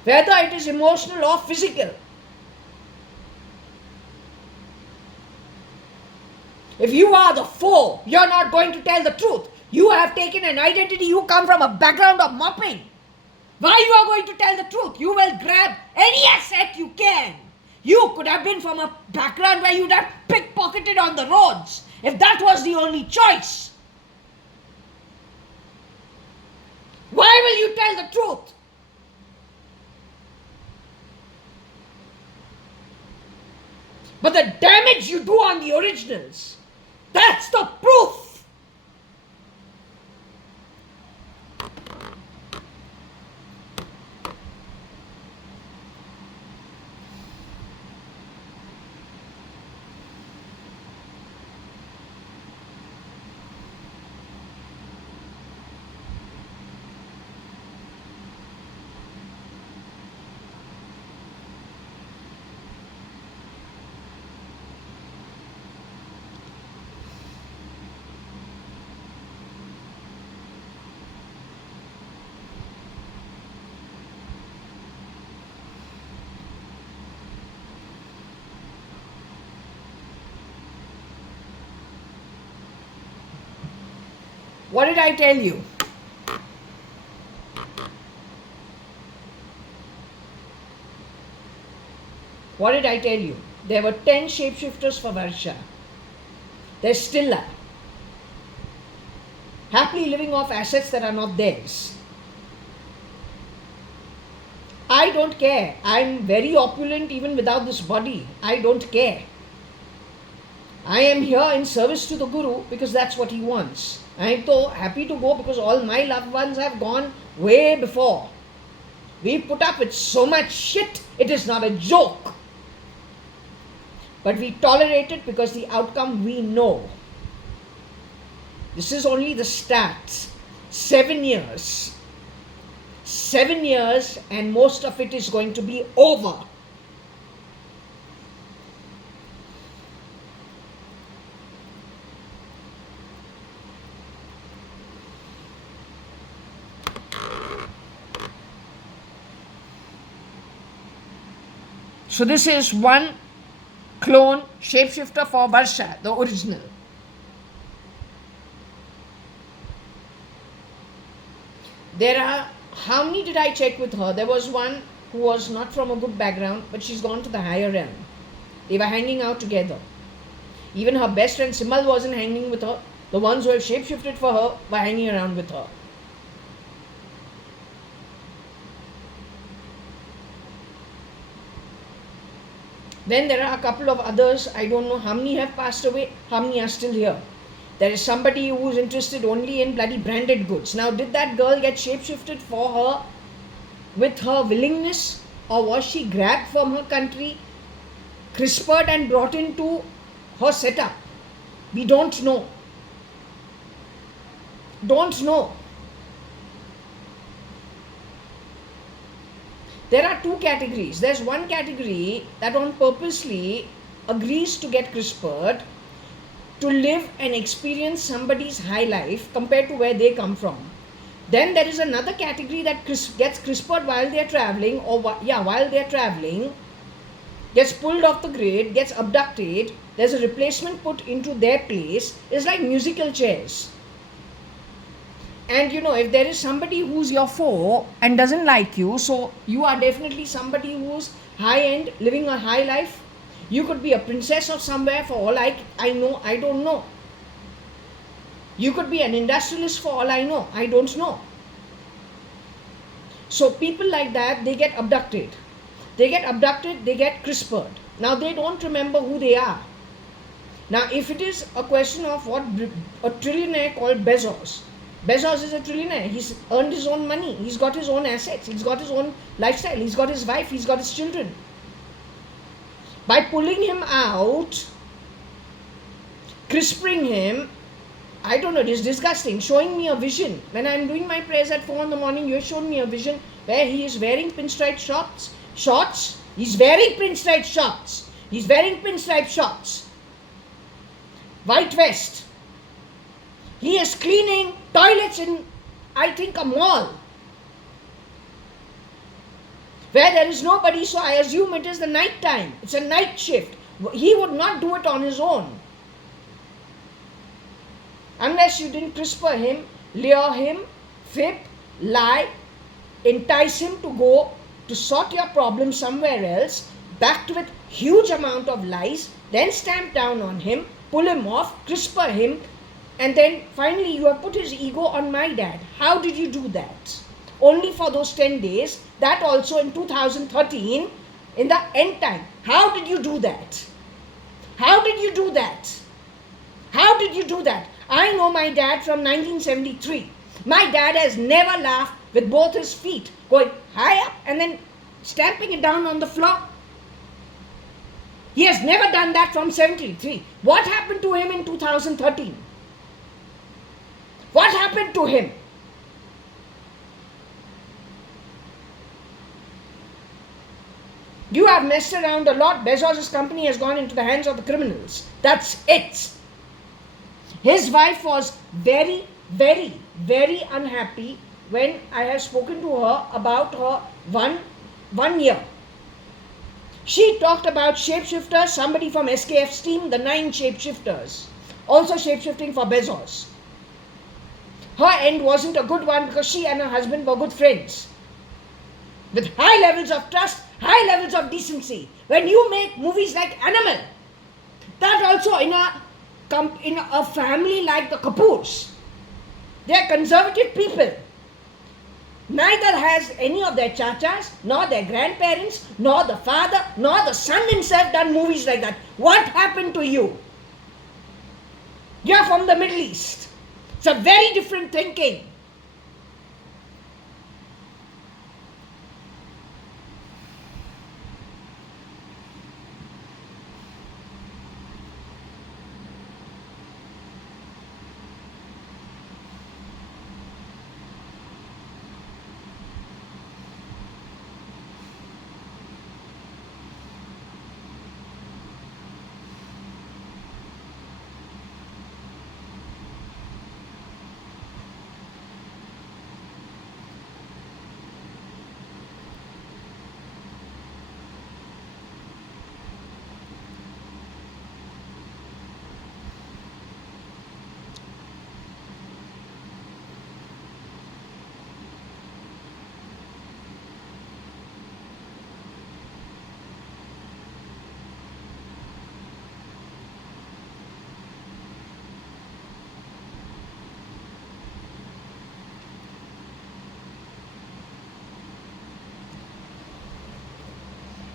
Whether it is emotional or physical. If you are the 4, you're not going to tell the truth. You have taken an identity, you come from a background of mopping. Why you are going to tell the truth? You will grab any asset you can. You could have been from a background where you'd have pickpocketed on the roads, if that was the only choice. Why will you tell the truth? But the damage you do on the originals, that's the proof. What did I tell you? What did I tell you? There were 10 shapeshifters for Varsha. There still are. Happily living off assets that are not theirs. I don't care. I'm very opulent even without this body. I don't care. I am here in service to the Guru because that's what he wants. I am so happy to go because all my loved ones have gone way before. We put up with so much shit, it is not a joke. But we tolerate it because the outcome we know. This is only the start. 7 years. 7 years and most of it is going to be over. So this is one clone shapeshifter for Varsha, the original. There are, how many did I check with her? There was one who was not from a good background, but she's gone to the higher realm. They were hanging out together. Even her best friend Simal wasn't hanging with her. The ones who have shapeshifted for her were hanging around with her. Then there are a couple of others, I don't know how many have passed away, how many are still here. There is somebody who's interested only in bloody branded goods. Now, did that girl get shapeshifted for her with her willingness, or was she grabbed from her country, CRISPRed and brought into her setup? We don't know. Don't know. There are two categories. There's one category that on purposely agrees to get CRISPRed to live and experience somebody's high life compared to where they come from. Then there is another category that gets CRISPRed while they are traveling, while they are traveling, gets pulled off the grid, gets abducted, there's a replacement put into their place. It's like musical chairs. And if there is somebody who's your foe and doesn't like you, so you are definitely somebody who's high end, living a high life. You could be a princess of somewhere for all I know, I don't know. You could be an industrialist for all I know, I don't know. So people like that, they get abducted. They get CRISPRed. Now they don't remember who they are. Now if it is a question of what a trillionaire called Bezos is a trillionaire. He's earned his own money. He's got his own assets. He's got his own lifestyle. He's got his wife. He's got his children. By pulling him out, CRISPRing him, I don't know, it is disgusting. Showing me a vision. When I'm doing my prayers at 4 in the morning, you have shown me a vision where he is wearing pinstripe shorts. He's wearing pinstripe shorts. White vest. He is cleaning toilets in, I think, a mall where there is nobody, so I assume it is the night time. It's a night shift. He would not do it on his own. Unless you didn't CRISPR him, lure him, fib, lie, entice him to go to sort your problem somewhere else, backed with huge amount of lies, then stamp down on him, pull him off, CRISPR him, and then finally you have put his ego on my dad. How did you do that? Only for those 10 days, that also in 2013, in the end time. How did you do that? How did you do that? How did you do that? I know my dad from 1973. My dad has never laughed with both his feet going high up and then stamping it down on the floor. He has never done that from 73. What happened to him in 2013? What happened to him? You have messed around a lot. Bezos' company has gone into the hands of the criminals. That's it. His wife was very, very, very unhappy when I have spoken to her about her one year. She talked about shapeshifters, somebody from SKF's team, the 9 shapeshifters, also shapeshifting for Bezos. Her end wasn't a good one because she and her husband were good friends. With high levels of trust, high levels of decency. When you make movies like Animal, that also in a family like the Kapoors, they are conservative people. Neither has any of their chachas, nor their grandparents, nor the father, nor the son himself done movies like that. What happened to you? You're from the Middle East. It's a very different thinking.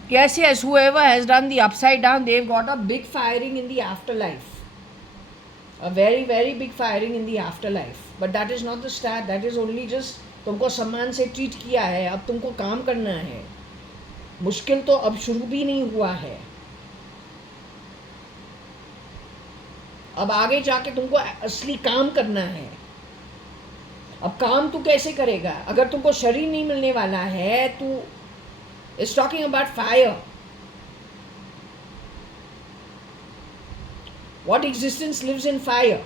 Yes, whoever has done the upside down, they've got a big firing in the afterlife. A very, very big firing in the afterlife. But that is not the start. That is only just तुमको सम्मान से treat किया है, अब तुमको काम करना है. मुश्किल तो अब शुरू भी नहीं हुआ है. अब आगे जाके तुमको असली काम करना है. अब काम तू कैसे करेगा? अगर तुमको शरीर नहीं मिलने वाला है, तू is talking about fire. What existence lives in fire?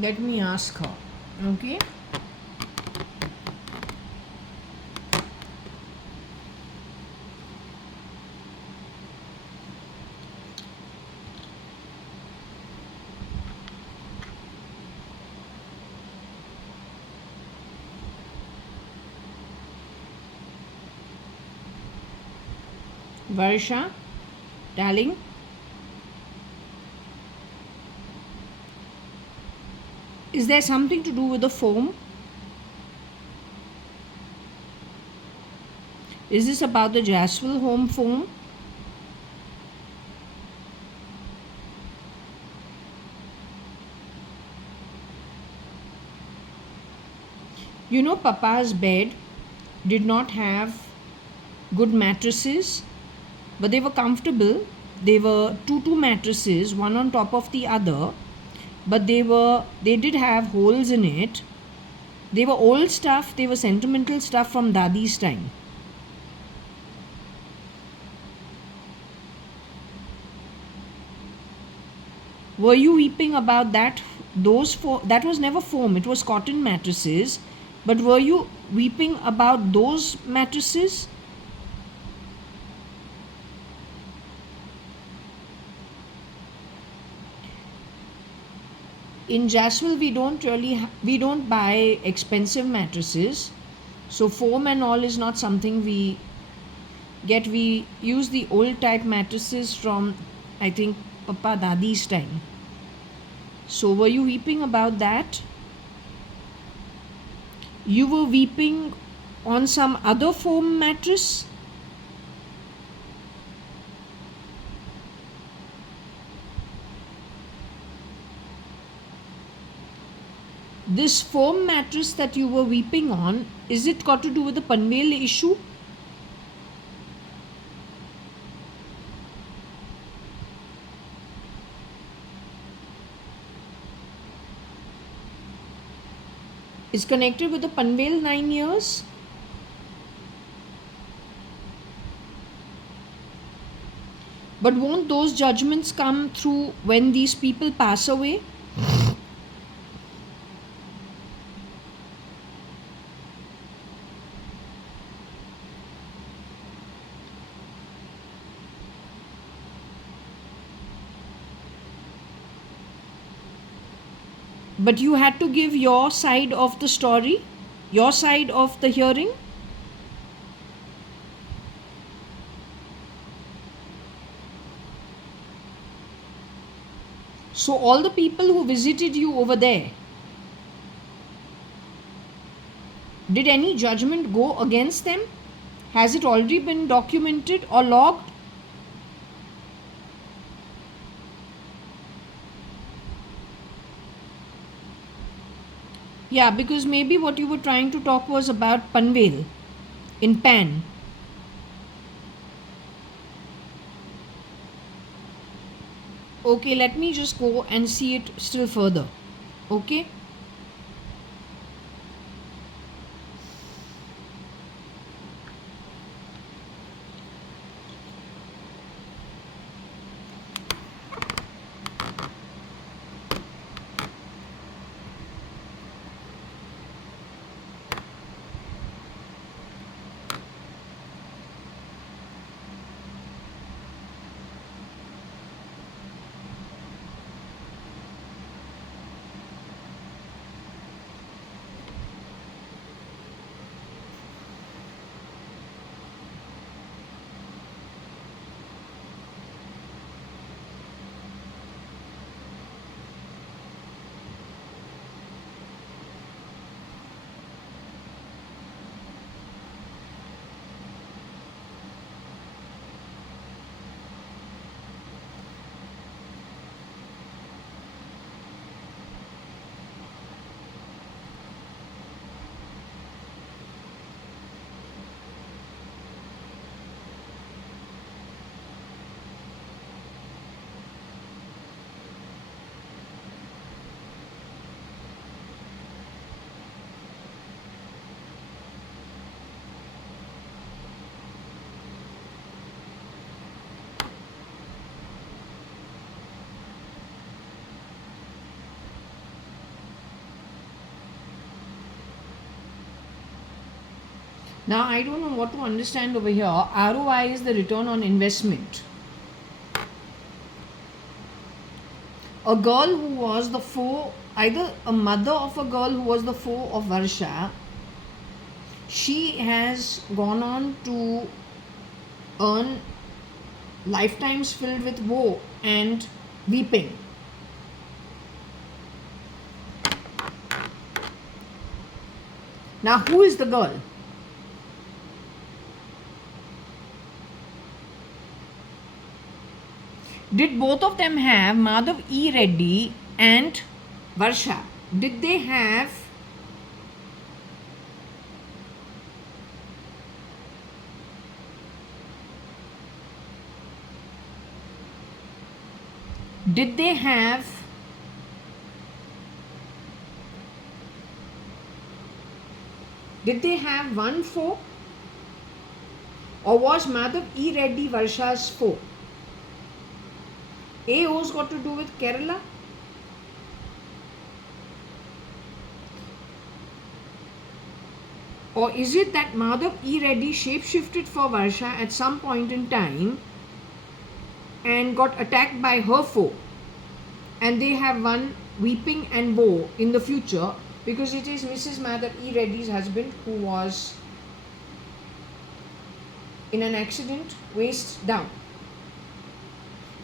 Let me ask her. Okay. Varsha, darling. Is there something to do with the foam? Is this about the Jaswell home foam? You know, Papa's bed did not have good mattresses, but they were comfortable. They were two mattresses, one on top of the other, but they did have holes in it. They were old stuff, they were sentimental stuff from Dadi's time. Were you weeping about that? That was never foam, it was cotton mattresses. But were you weeping about those mattresses? In Jaswell, we don't buy expensive mattresses, so foam and all is not something we get. We use the old type mattresses from, I think, Papa Dadi's time. So were you weeping about that? You were weeping on some other foam mattress? This foam mattress that you were weeping on, is it got to do with the Panvel issue? Is connected with the Panvel 9 years? But won't those judgments come through when these people pass away? But you had to give your side of the story, your side of the hearing. So all the people who visited you over there, Did any judgment go against them? Has it already been documented or logged? Yeah, because maybe what you were trying to talk was about Panvel in Pan. Okay, let me just go and see it still further. Okay. Now, I don't know what to understand over here. ROI is the return on investment. A girl who was the foe, either a mother of a girl who was the foe of Varsha, she has gone on to earn lifetimes filled with woe and weeping. Now, who is the girl? Did both of them have Madhav E. Reddy and Varsha? Did they have did they have one foe, or was Madhav E. Reddy Varsha's foe? AO's got to do with Kerala. Or is it that Madhav E. Reddy shapeshifted for Varsha at some point in time and got attacked by her foe, and they have one weeping and woe in the future because it is Mrs. Madhav E. Reddy's husband who was in an accident, waist down.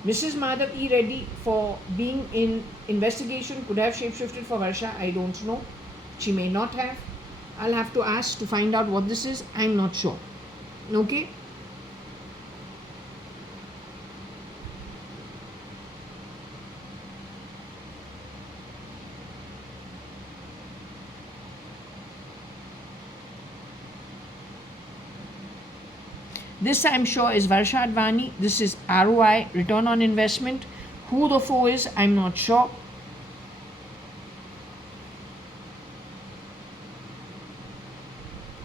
Mrs. Madhav E. Reddy, for being in investigation, could have shapeshifted for Varsha. I don't know. She may not have. I'll have to ask to find out what this is. I'm not sure. Okay? This I'm sure is JAYA.ADVANI. This is ROI, return on investment. Who the foe is, I'm not sure.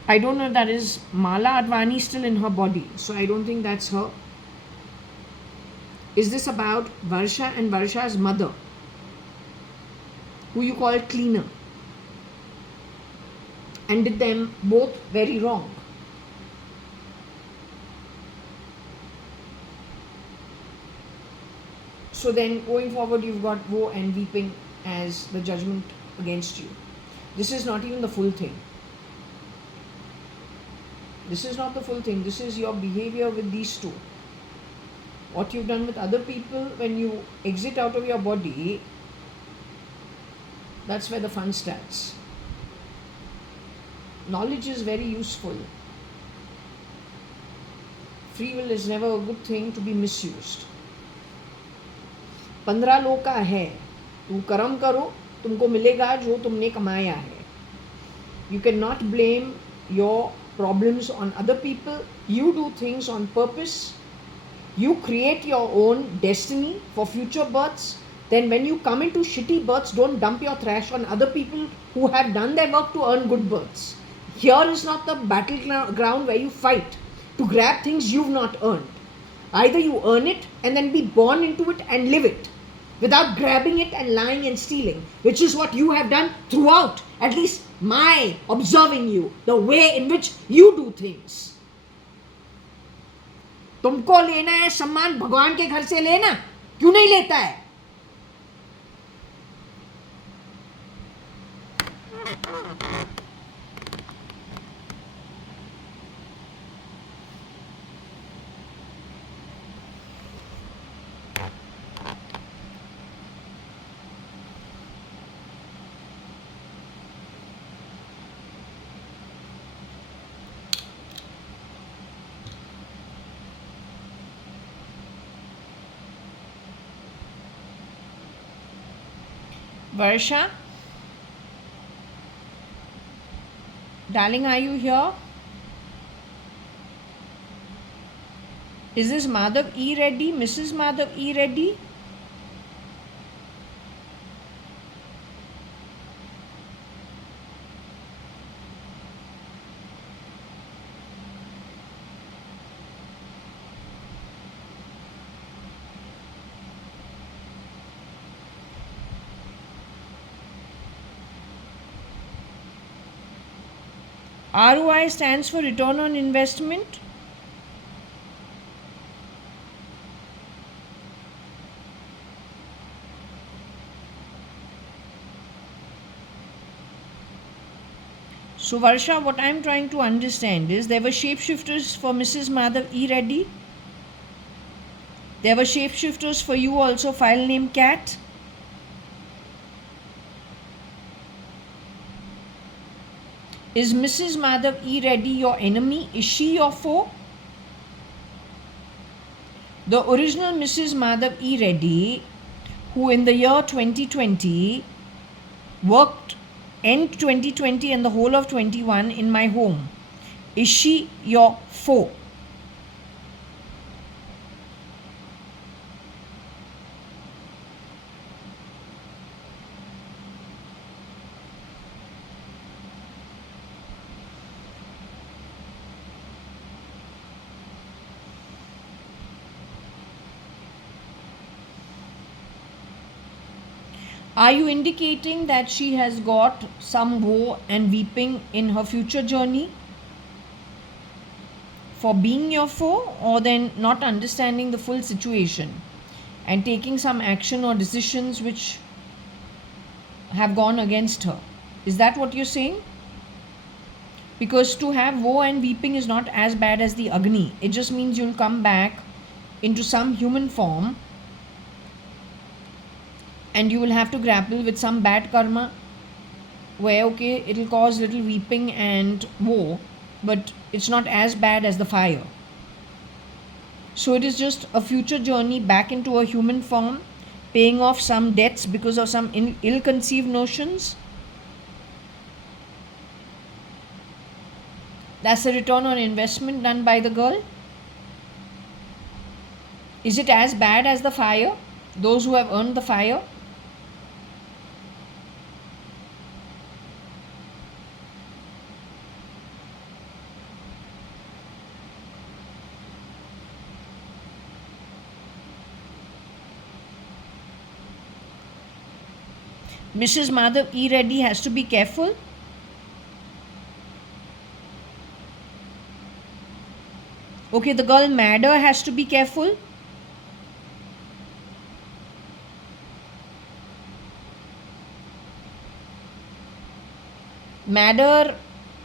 I don't know if that is Mala Advani still in her body. So I don't think that's her. Is this about Varsha and Varsha's mother, who you call cleaner, and did them both very wrong? So then going forward, you've got woe and weeping as the judgment against you. This is not even the full thing. This is not the full thing. This is your behavior with these two. What you've done with other people when you exit out of your body, that's where the fun starts. Knowledge is very useful. Free will is never a good thing to be misused. 15 लोग का है, तुम कर्म करो, तुमको मिलेगा जो तुमने कमाया है. You cannot blame your problems on other people. You do things on purpose. You create your own destiny for future births. Then when you come into shitty births, don't dump your trash on other people who have done their work to earn good births. Here is not the battleground where you fight to grab things you've not earned. Either you earn it and then be born into it and live it without grabbing it and lying and stealing, which is what you have done throughout, at least my observing you, the way in which you do things. तुमको लेना है सम्मान भगवान के घर से लेना, क्यों नहीं लेता है? Varsha, darling, are you here? Is this Madhav E ready? Mrs. Madhav E ready? ROI stands for return on investment. So Varsha, what I am trying to understand is there were shapeshifters for Mrs. Madhav E ready. There were shapeshifters for you also, file name cat. Is Mrs. Madhav E ready your enemy? Is she your foe? The original Mrs. Madhav E Reddy, who in the year 2020 worked end 2020 and the whole of 21 in my home, is she your foe? Are you indicating that she has got some woe and weeping in her future journey for being your foe, or then not understanding the full situation and taking some action or decisions which have gone against her? Is that what you're saying? Because to have woe and weeping is not as bad as the Agni. It just means you'll come back into some human form and you will have to grapple with some bad karma where, okay, it'll cause little weeping and woe, but it's not as bad as the fire. So it is just a future journey back into a human form, paying off some debts because of some ill-conceived notions. That's the return on investment done by the girl. Is it as bad as the fire? Those who have earned the fire? Mrs. Madhav E. Reddy has to be careful. Okay, the girl Madder has to be careful. Madder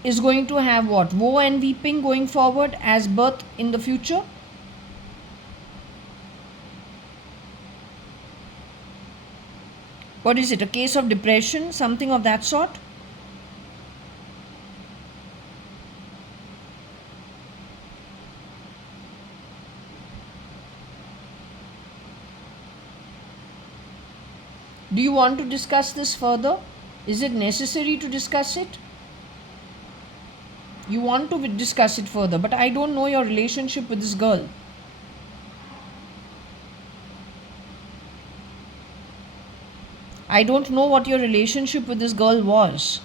is going to have what? Woe and weeping going forward as birth in the future. What is it? A case of depression? Something of that sort? Do you want to discuss this further? Is it necessary to discuss it? You want to discuss it further, but I don't know your relationship with this girl. I don't know what your relationship with this girl was.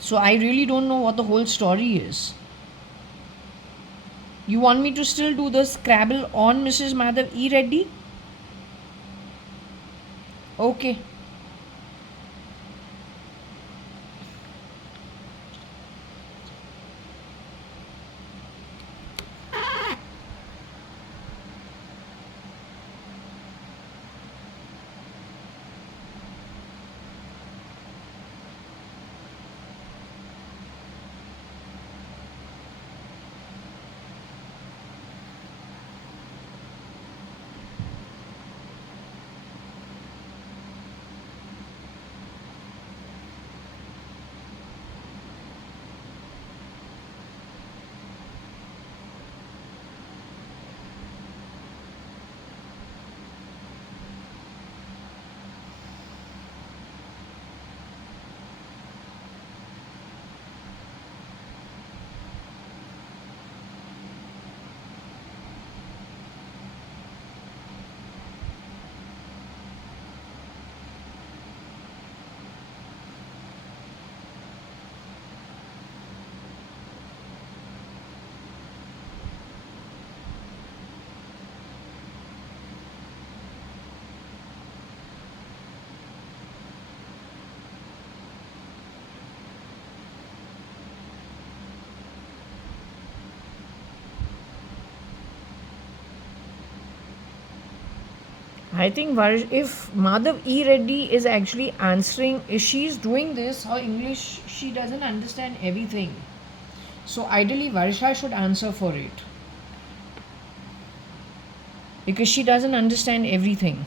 So I really don't know what the whole story is. You want me to still do the Scrabble on Mrs. Madhav E. Reddy? Okay. I think if Madhav E. Reddy is actually answering, if she's doing this, her English, she doesn't understand everything. So ideally, Varsha should answer for it. Because she doesn't understand everything.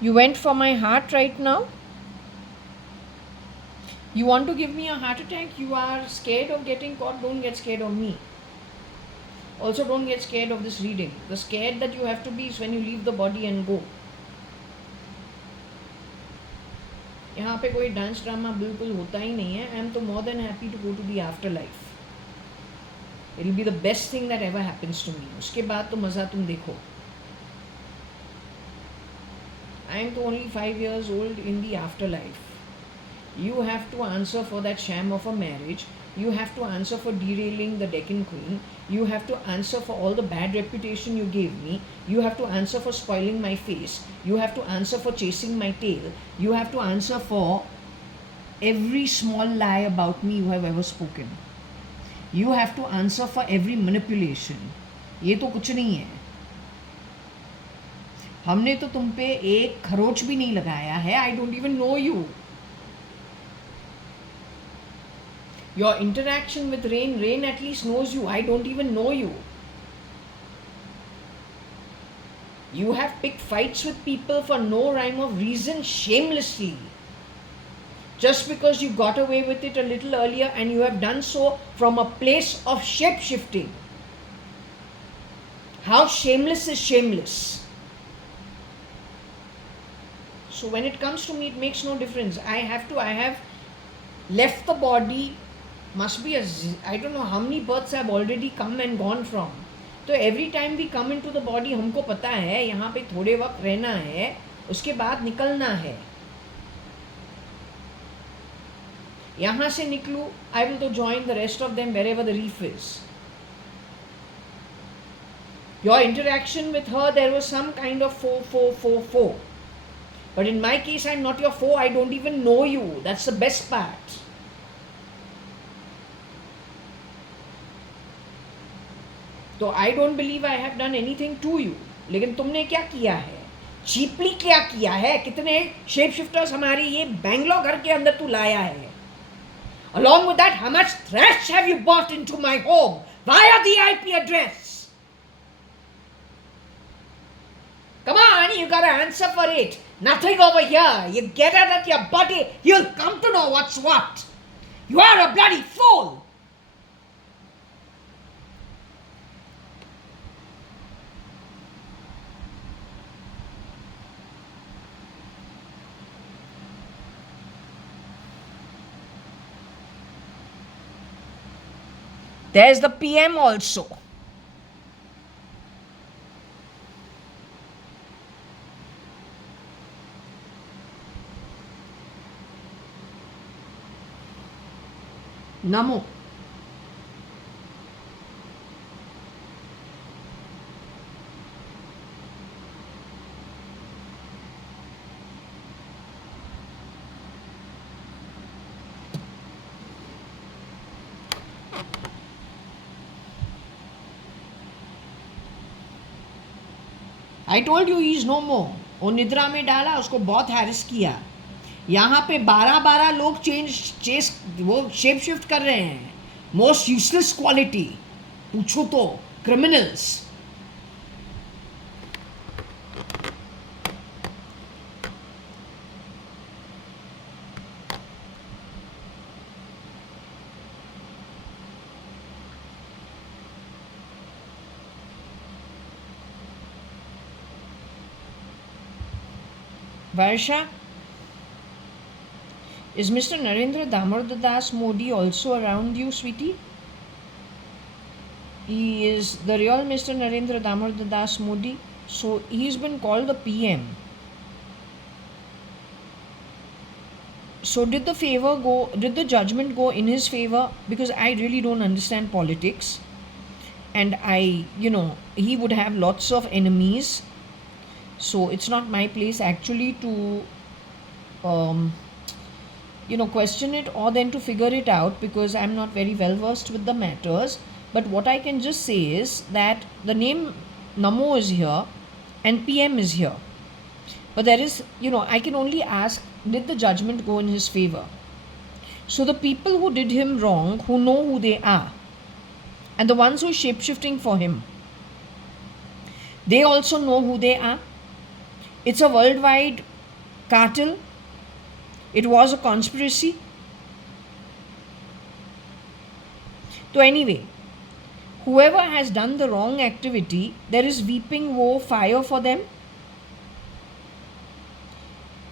You went for my heart right now? You want to give me a heart attack? You are scared of getting caught? Don't get scared of me. Also, don't get scared of this reading. The scared that you have to be is when you leave the body and go. यहाँ पे कोई dance drama बिल्कुल होता ही नहीं है. I am तो more than happy to go to the afterlife. It will be the best thing that ever happens to me. उसके बाद तो मज़ा तुम देखो. I am only 5 years old in the afterlife. You have to answer for that sham of a marriage. You have to answer for derailing the Deccan Queen. You have to answer for all the bad reputation you gave me. You have to answer for spoiling my face. You have to answer for chasing my tail. You have to answer for every small lie about me you have ever spoken. You have to answer for every manipulation. ये तो कुछ नहीं है. हमने तो तुम पे एक खरोच भी नहीं लगाया है. I don't even know you. Your interaction with Rain at least knows you. I don't even know you. You have picked fights with people for no rhyme of reason shamelessly. Just because you got away with it a little earlier, and you have done so from a place of shape-shifting. How shameless is shameless? So when it comes to me, it makes no difference. I have left the body. Must be I don't know how many births I've already come and gone from. So every time we come into the body, हमको पता है यहाँ पे थोड़े वक्त रहना है, उसके बाद निकलना है. यहाँ से निकलूँ, I will to join the rest of them wherever the reef is. Your interaction with her, there was some kind of foe. But in my case, I'm not your foe. I don't even know you. That's the best part. तो I don't believe I have done anything to you. लेकिन तुमने क्या किया है? Cheaply क्या किया है? कितने शेप शिफ्टर्स हमारे ये बैंगलोर घर के अंदर तू लाया है? Along with that, how much trash have you bought into my home via the IP address? Come on, you gotta answer for it. Nothing over here. You get it at your body, you'll come to know what's what. You are a bloody fool. There's the PM also. Namo. I told you he's no more. वो निद्रा में डाला, उसको बहुत Harris किया. यहाँ पे 12 लोग चेस वो शेप शिफ्ट कर रहे हैं. मोस्ट यूजलेस क्वालिटी पूछो तो criminals. Varsha, is Mr. Narendra Damodar Das Modi also around you, sweetie? He is the real Mr. Narendra Damodar Das Modi. So he's been called the PM. So did the judgment go in his favor? Because I really don't understand politics. And he would have lots of enemies. So it's not my place actually to question it or then to figure it out, because I'm not very well versed with the matters. But what I can just say is that the name Namo is here and PM is here. But there is, I can only ask, did the judgment go in his favor? So the people who did him wrong, who know who they are, and the ones who are shape-shifting for him, they also know who they are. It's a worldwide cartel. It was a conspiracy. So anyway, whoever has done the wrong activity, there is weeping woe, fire for them.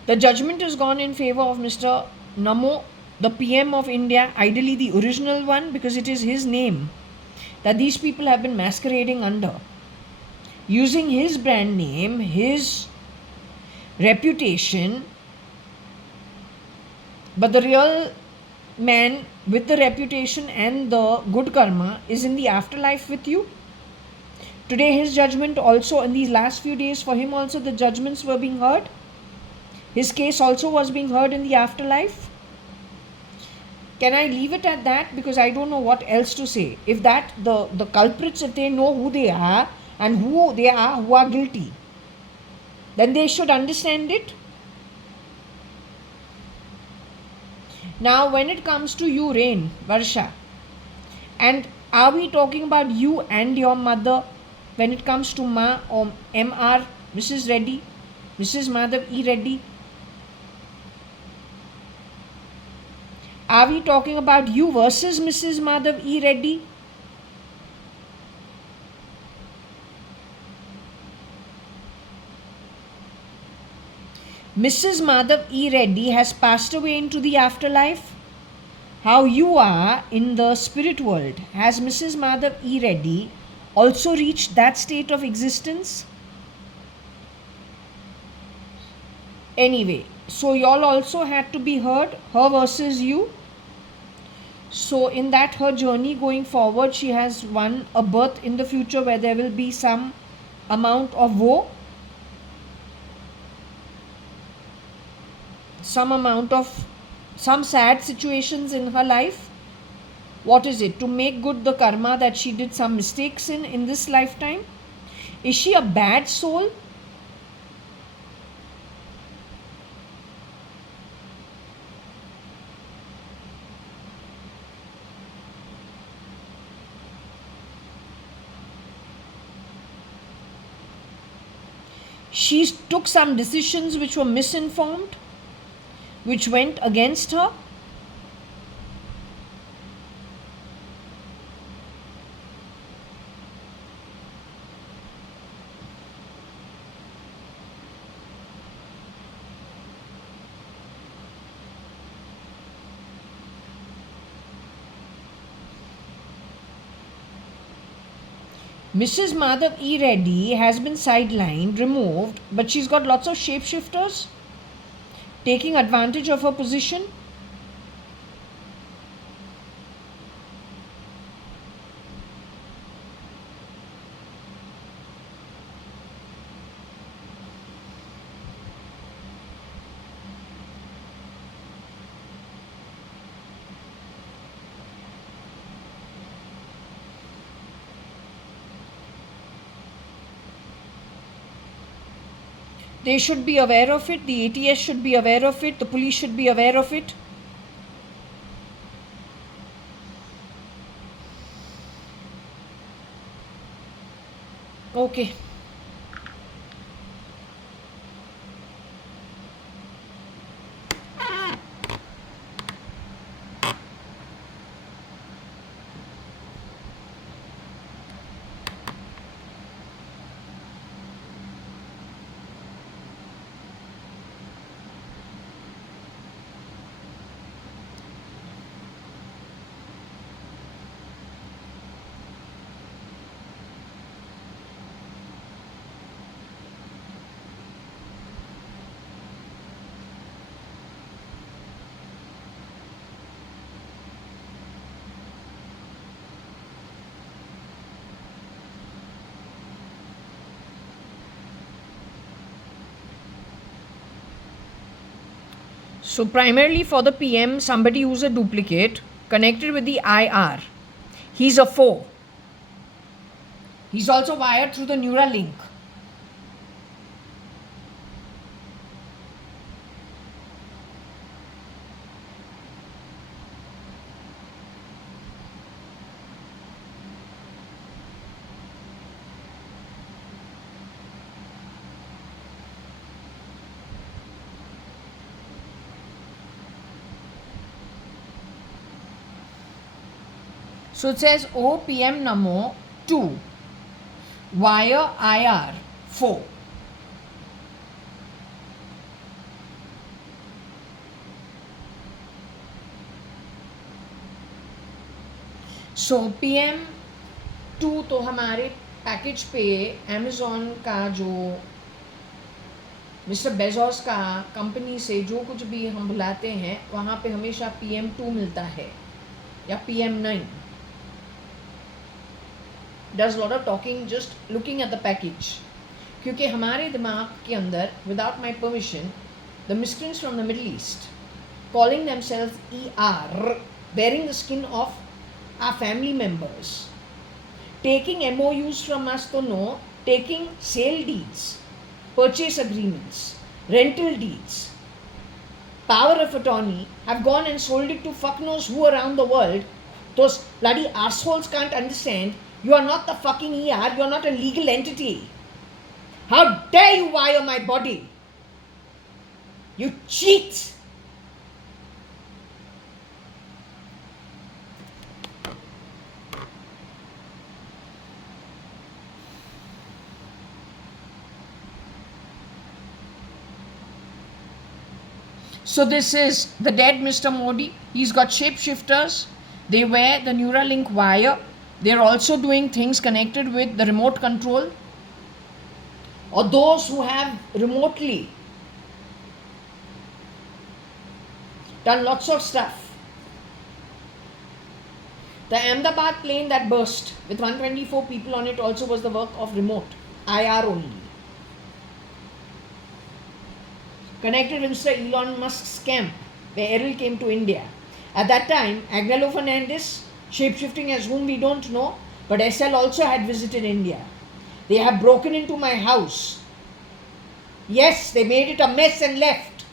The judgment has gone in favor of Mr. Namo, the PM of India, ideally the original one, because it is his name that these people have been masquerading under. Using his brand name, his reputation, but the real man with the reputation and the good karma is in the afterlife with you. Today his judgment also, in these last few days for him also, the judgments were being heard. His case also was being heard in the afterlife. Can I leave it at that? Because I don't know what else to say. If that, the culprits, if they know who they are and who they are who are guilty, then they should understand it. Now when it comes to you, Rain, Varsha, and are we talking about you and your mother when it comes to Ma or MR, Mrs. Reddy, Mrs. Madhav E. Reddy? Are we talking about you versus Mrs. Madhav E. Reddy? Mrs. Madhav E. Reddy has passed away into the afterlife. How you are in the spirit world, has Mrs. Madhav E. Reddy also reached that state of existence? Anyway, so y'all also had to be heard, her versus you. So in that, her journey going forward, she has won a birth in the future where there will be some amount of woe, some sad situations in her life. What is it? To make good the karma that she did some mistakes in this lifetime? Is she a bad soul? She took some decisions which were misinformed, which went against her. Mrs. Madhav E. Reddy has been sidelined, removed, but she's got lots of shapeshifters taking advantage of her position. They should be aware of it. The ATS should be aware of it. The police should be aware of it. Okay. So primarily for the PM, somebody who's a duplicate connected with the IR. He's a foe. He's also wired through the Neuralink. So it says OPM Namo 2 wire IR 4. So PM2 तो हमारे package पे Amazon का जो mister Bezos का company से जो कुछ भी हम बुलाते हैं वहाँ पे हमेशा PM2 मिलता है या PM9. Does lot of talking just looking at the package. क्योंकि हमारे दिमाग के अंदर without my permission the miscreants from the Middle East calling themselves ER bearing the skin of our family members taking MOUs from us to know, taking sale deeds, purchase agreements, rental deeds, power of attorney, have gone and sold it to fuck knows who around the world. Those bloody assholes can't understand. You are not the fucking ER. You are not a legal entity. How dare you wire my body? You cheat. So this is the dead Mr. Modi. He's got shapeshifters. They wear the Neuralink wire. They're also doing things connected with the remote control. Or those who have remotely done lots of stuff. The Ahmedabad plane that burst with 124 people on it also was the work of remote, IR only. Connected with Mr. Elon Musk's camp, where Errol came to India. At that time, Agnello Fernandez, shapeshifting as whom we don't know, but SL also had visited India. They have broken into my house. Yes, they made it a mess and left.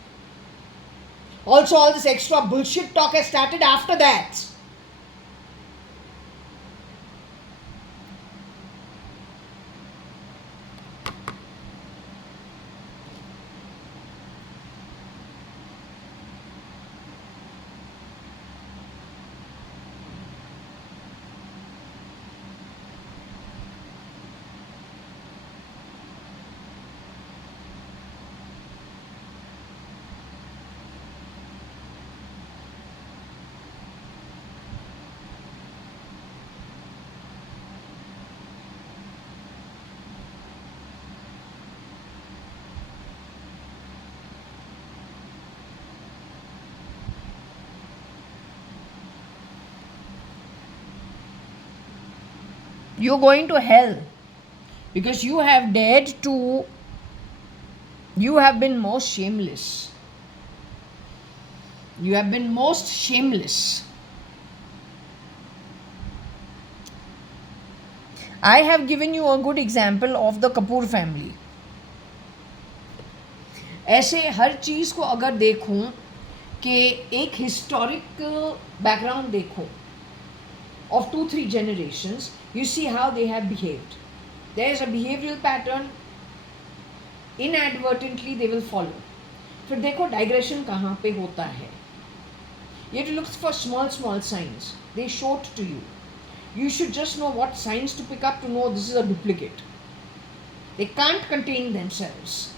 Also, all this extra bullshit talk has started after that. You're going to hell because you have dared to, you have been most shameless. You have been most shameless. I have given you a good example of the Kapoor family. ऐसे हर चीज़ को अगर देखूं कि एक historic background देखूं of 2-3 generations, you see how they have behaved. There is a behavioral pattern, inadvertently they will follow. फिर देखो digression कहाँ पे होता है. You have to look for small signs. They show it to you. You should just know what signs to pick up to know this is a duplicate. They can't contain themselves.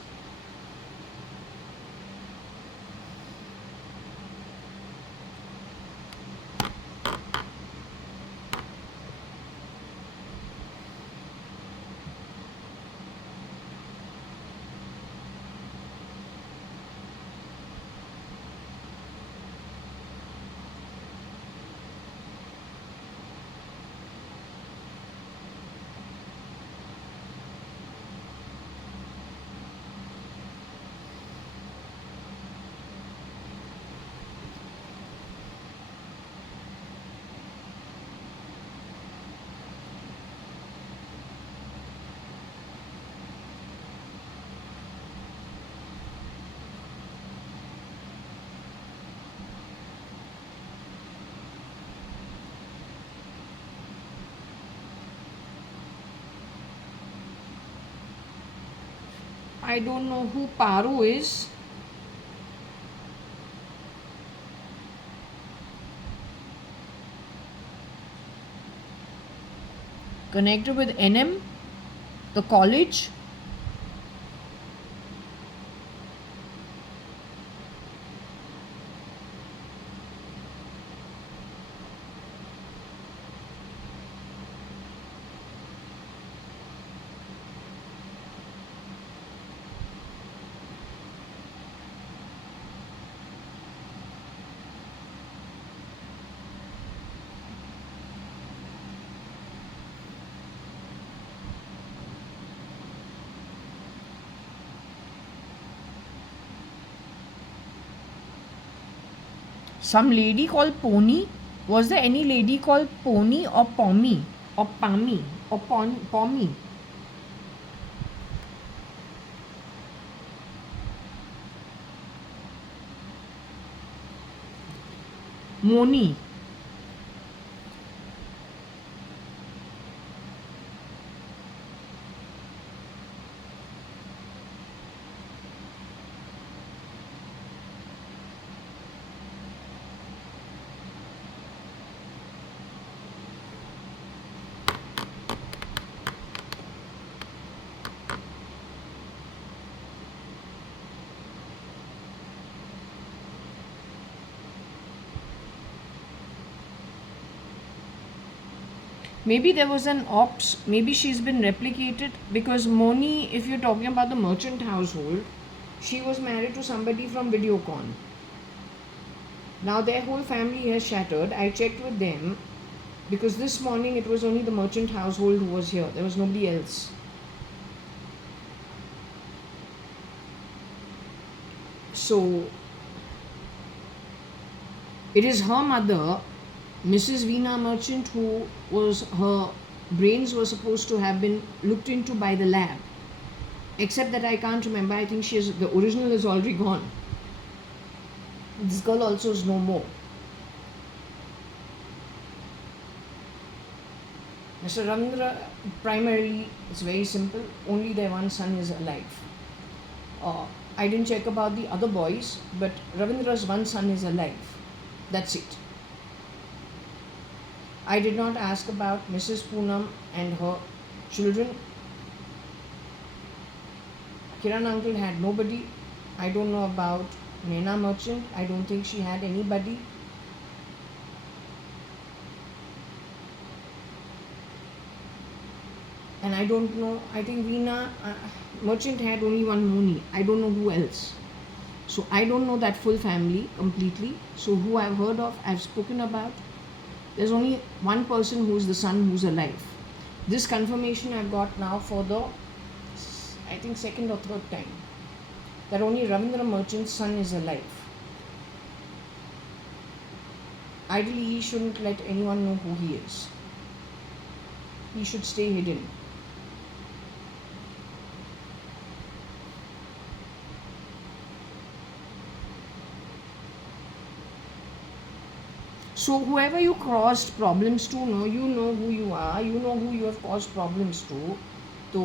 I don't know who Paru is. Connected with NM, the college. Some lady called Pony. Was there any lady called Pony or Pommy or Pammy or Pommy? Moni. Maybe there was an ops, maybe she's been replicated, because Moni, if you're talking about the merchant household, she was married to somebody from Videocon. Now their whole family has shattered. I checked with them because this morning it was only the merchant household who was here. There was nobody else. So it is her mother, Mrs. Veena Merchant, who was, her brains were supposed to have been looked into by the lab. Except that I can't remember. I think she is, the original is already gone. This girl also is no more. Mr. Ravindra, primarily, it's very simple. Only their one son is alive. I didn't check about the other boys, but Ravindra's one son is alive. That's it. I did not ask about Mrs. Poonam and her children. Kiran uncle had nobody. I don't know about Meena Merchant. I don't think she had anybody. And I don't know, I think Veena Merchant had only one Moni. I don't know who else. So I don't know that full family completely. So who I've heard of, I've spoken about. There's only one person who's the son who's alive. This confirmation I've got now for the, I think, second or third time, that only Ravindra Merchant's son is alive. Ideally, he shouldn't let anyone know who he is. He should stay hidden. So whoever you caused problems to, you know who you are, you know who you have caused problems to. तो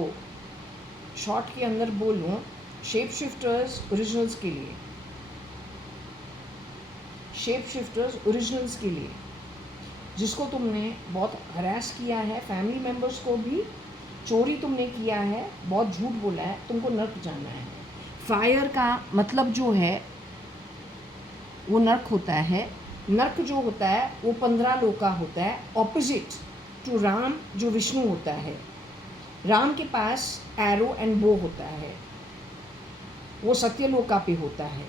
short के अंदर बोलूँ, shape shifters originals के लिए, shape shifters originals के लिए, जिसको तुमने बहुत हरास किया है, फैमिली मेम्बर्स को भी चोरी तुमने किया है, बहुत झूठ बोला है, तुमको नर्क जाना है. फायर का मतलब जो है वो नर्क होता है. नर्क जो होता है वो 15 लोका होता है, ऑपोजिट टू राम जो विष्णु होता है. राम के पास एरो एंड बो होता है, वो सत्यलोका पे होता है.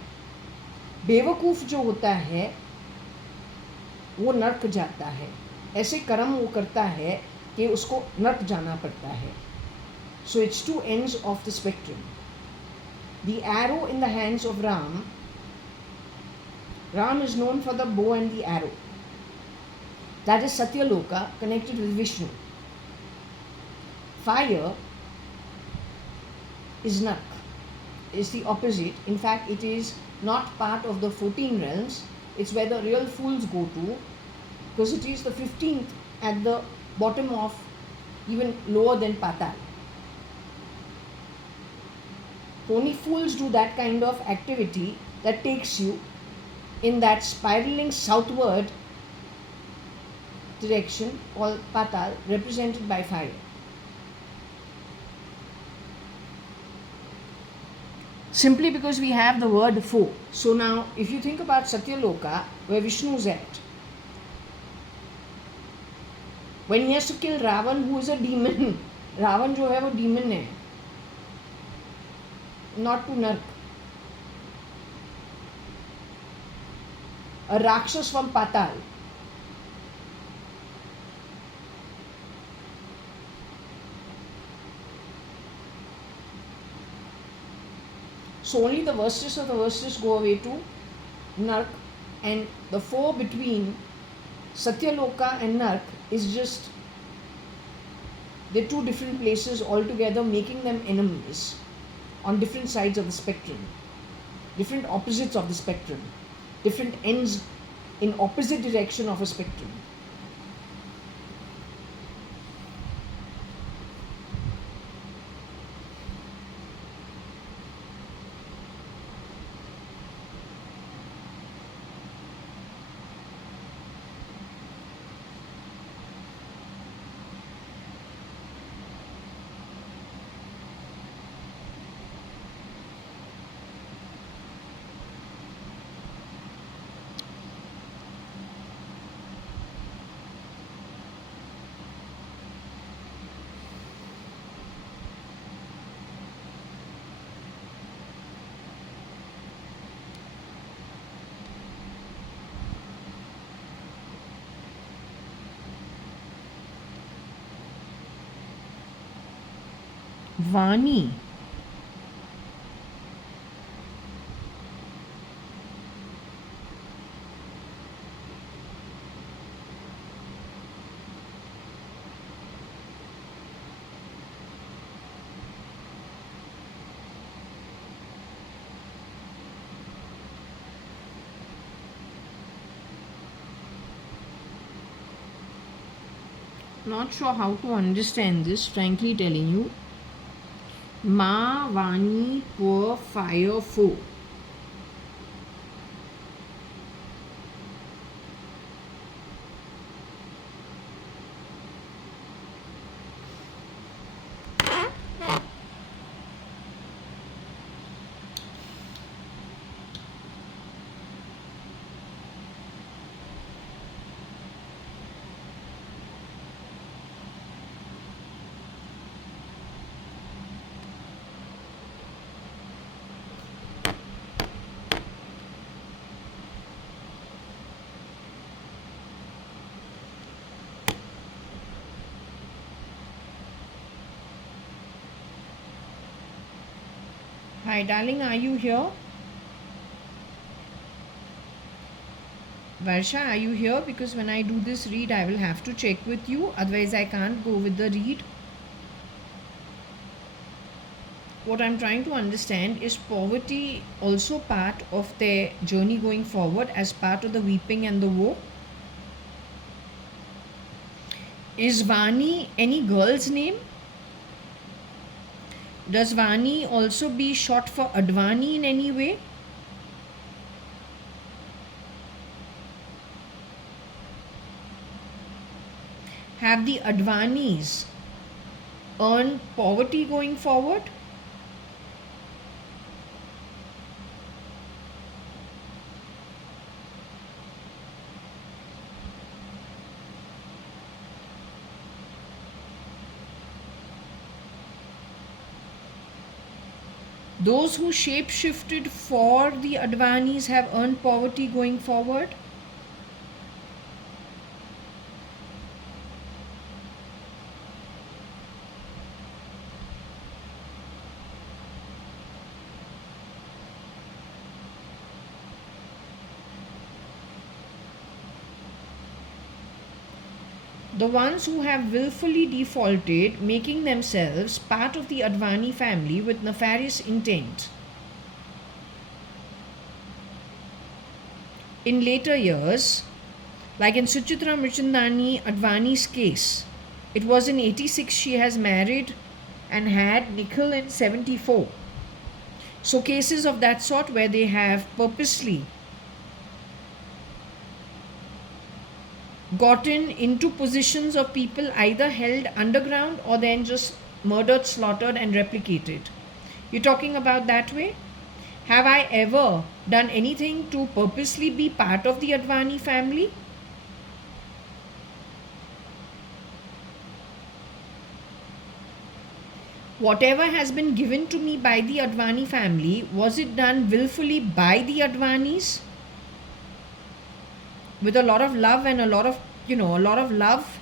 बेवकूफ़ जो होता है वो नर्क जाता है. ऐसे कर्म वो करता है कि उसको नर्क जाना पड़ता है. So it's two ends of the spectrum. The arrow in the hands of Ram, Ram is known for the bow and the arrow. That is Satyaloka connected with Vishnu. Fire is Nark, is the opposite. In fact, it is not part of the 14 realms. It's where the real fools go to, because it is the 15th at the bottom of, even lower than Patal. Only fools do that kind of activity that takes you in that spiraling southward direction called Patal, represented by fire. Simply because we have the word foe. So now, if you think about Satyaloka, where Vishnu is at, when he has to kill Ravan, who is a demon, Ravan जो है वो demon है, not to Nark. A Rakshas from Patal. So only the worstest of the worstest go away to Nark, and the foe between Satyaloka and Nark is just, they're two different places altogether, making them enemies on different sides of the spectrum, different opposites of the spectrum, different ends in opposite direction of a spectrum. Vani. Not sure how to understand this, frankly telling you. Ma, Vani, poor, fire, foe. Hi, darling, are you here? Varsha, are you here? Because when I do this read, I will have to check with you. Otherwise, I can't go with the read. What I'm trying to understand is poverty also part of their journey going forward as part of the weeping and the woe? Is Vani any girl's name? Does Vani also be short for Advani in any way? Have the Advanis earned poverty going forward? Those who shape-shifted for the Advanis have earned poverty going forward? The ones who have willfully defaulted, making themselves part of the Advani family with nefarious intent. In later years, like in Suchitra Mirchandani Advani's case, it was in 86 she has married and had Nikhil in 74. So cases of that sort where they have purposely gotten into positions of people either held underground or then just murdered, slaughtered and replicated. You're talking about that way? Have I ever done anything to purposely be part of the Advani family? Whatever has been given to me by the Advani family, was it done willfully by the Advanis? With a lot of love and a lot of love.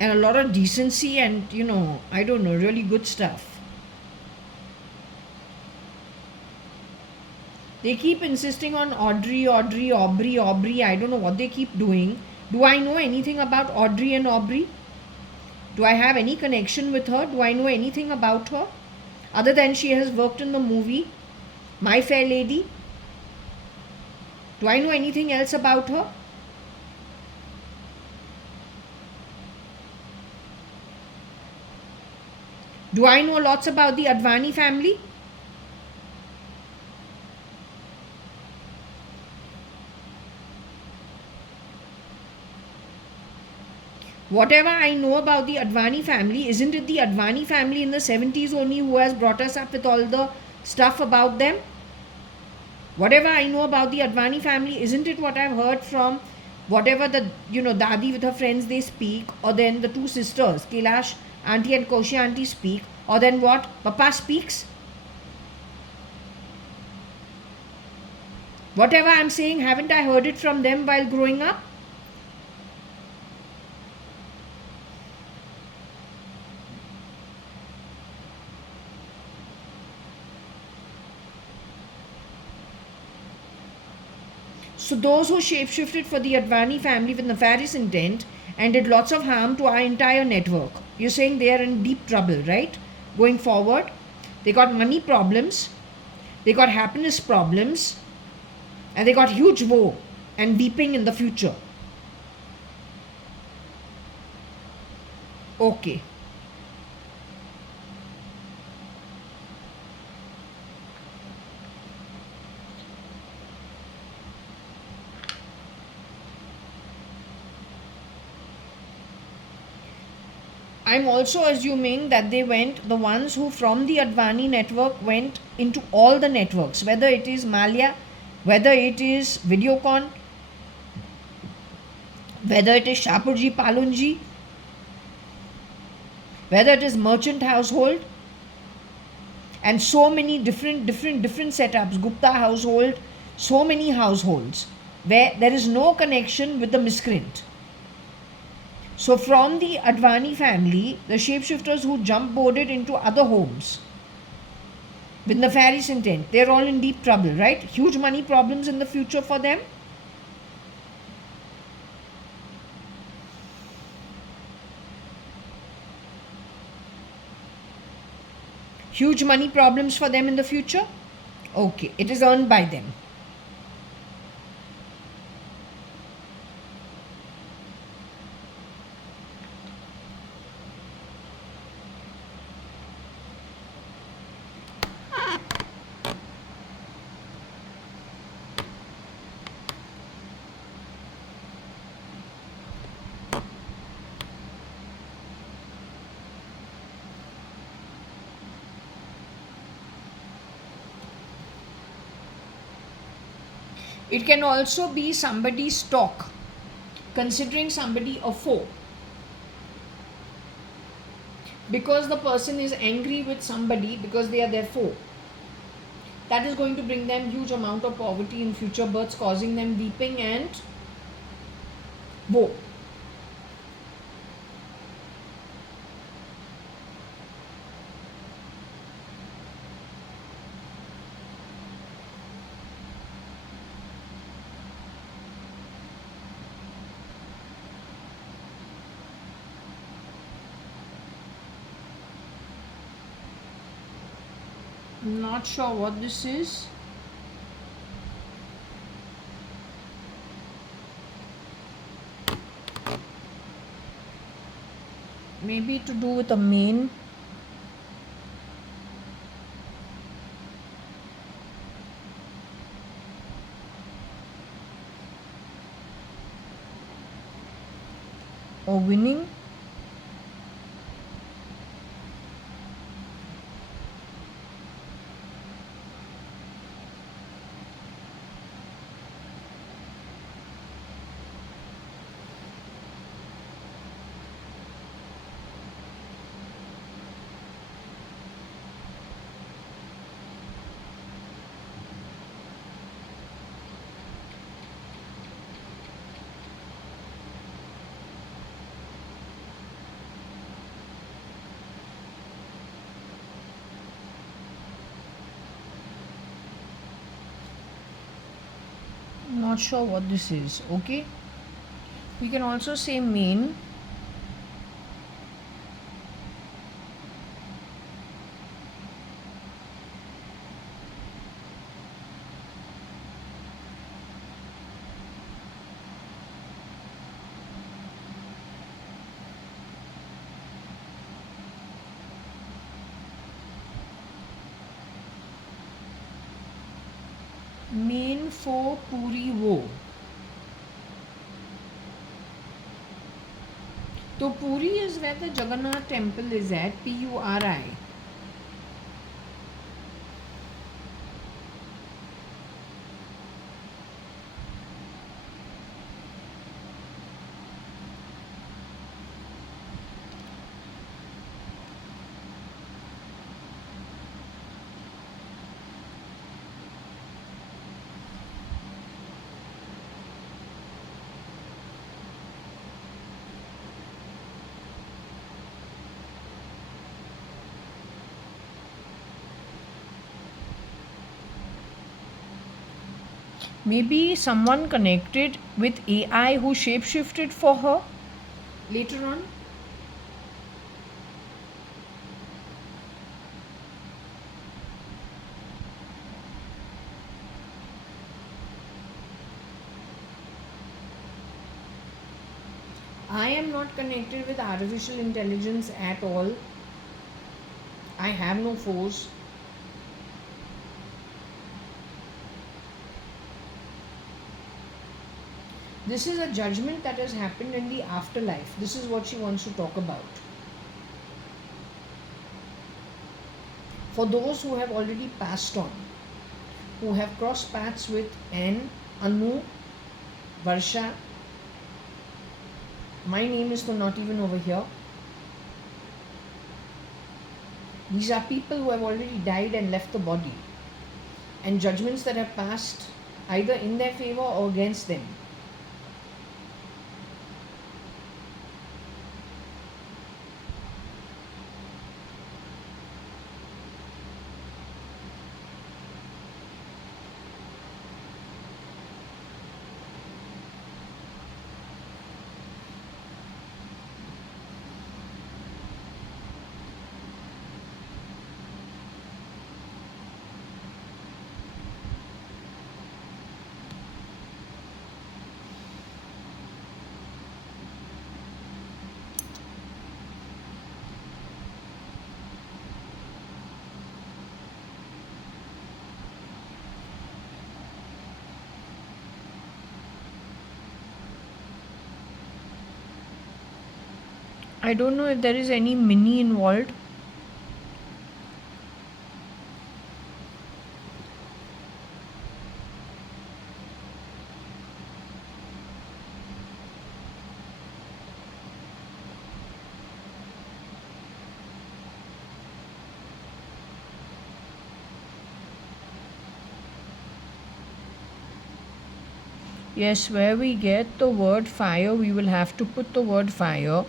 And a lot of decency and, I don't know, really good stuff. They keep insisting on Aubrey. I don't know what they keep doing. Do I know anything about Audrey and Aubrey? Do I have any connection with her? Do I know anything about her? Other than she has worked in the movie My Fair Lady? Do I know anything else about her? Do I know lots about the Advani family? Whatever I know about the Advani family, isn't it the Advani family in the 70s only who has brought us up with all the stuff about them? Whatever I know about the Advani family, isn't it what I've heard from whatever the, Dadi with her friends they speak, or then the two sisters, Kailash auntie and Koshi auntie speak, or then what Papa speaks? Whatever I'm saying, haven't I heard it from them while growing up? So those who shapeshifted for the Advani family with nefarious intent and did lots of harm to our entire network. You're saying they are in deep trouble, right? Going forward, they got money problems, they got happiness problems, and they got huge woe and weeping in the future. Okay. I'm also assuming that they went, the ones who from the Advani network went into all the networks, whether it is Malia, whether it is Videocon, whether it is Shapurji Palunji, whether it is Merchant Household, and so many different setups, Gupta household, so many households where there is no connection with the miscreant. So from the Advani family, the shapeshifters who jump boarded into other homes with nefarious intent, they're all in deep trouble, right? Huge money problems in the future for them. Huge money problems for them in the future. Okay, it is earned by them. It can also be somebody's stock, considering somebody a foe. Because the person is angry with somebody because they are their foe. That is going to bring them huge amount of poverty in future births, causing them weeping and woe. I'm not sure what this is. Maybe to do with a mane. Or winning. Not sure what this is. Okay, we can also say mane. Main for Puri Wo. So Puri is where the Jagannath temple is at, Puri. Maybe someone connected with AI who shapeshifted for her later on. I am not connected with artificial intelligence at all. I have no force. This is a judgment that has happened in the afterlife. This is what she wants to talk about. For those who have already passed on, who have crossed paths with N, Anu, Varsha. My name is not even over here. These are people who have already died and left the body, and judgments that have passed either in their favor or against them. I don't know if there is any mini involved. Yes, where we get the word fire, we will have to put the word fire.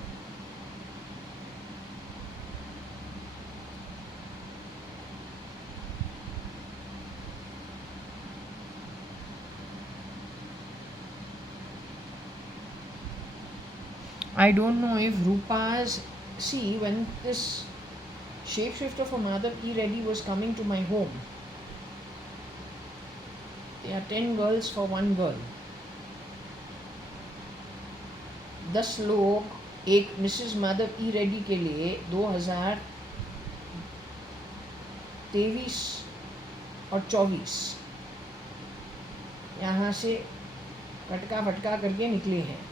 I don't know if Rupa's. See, when this shapeshifter from Mother E. Reddy was coming to my home, there are 10 girls for one girl. 10 लोग एक Mrs mother ई रेड्डी के लिए 2023 और 24 यहाँ से फटका फटका करके निकले हैं.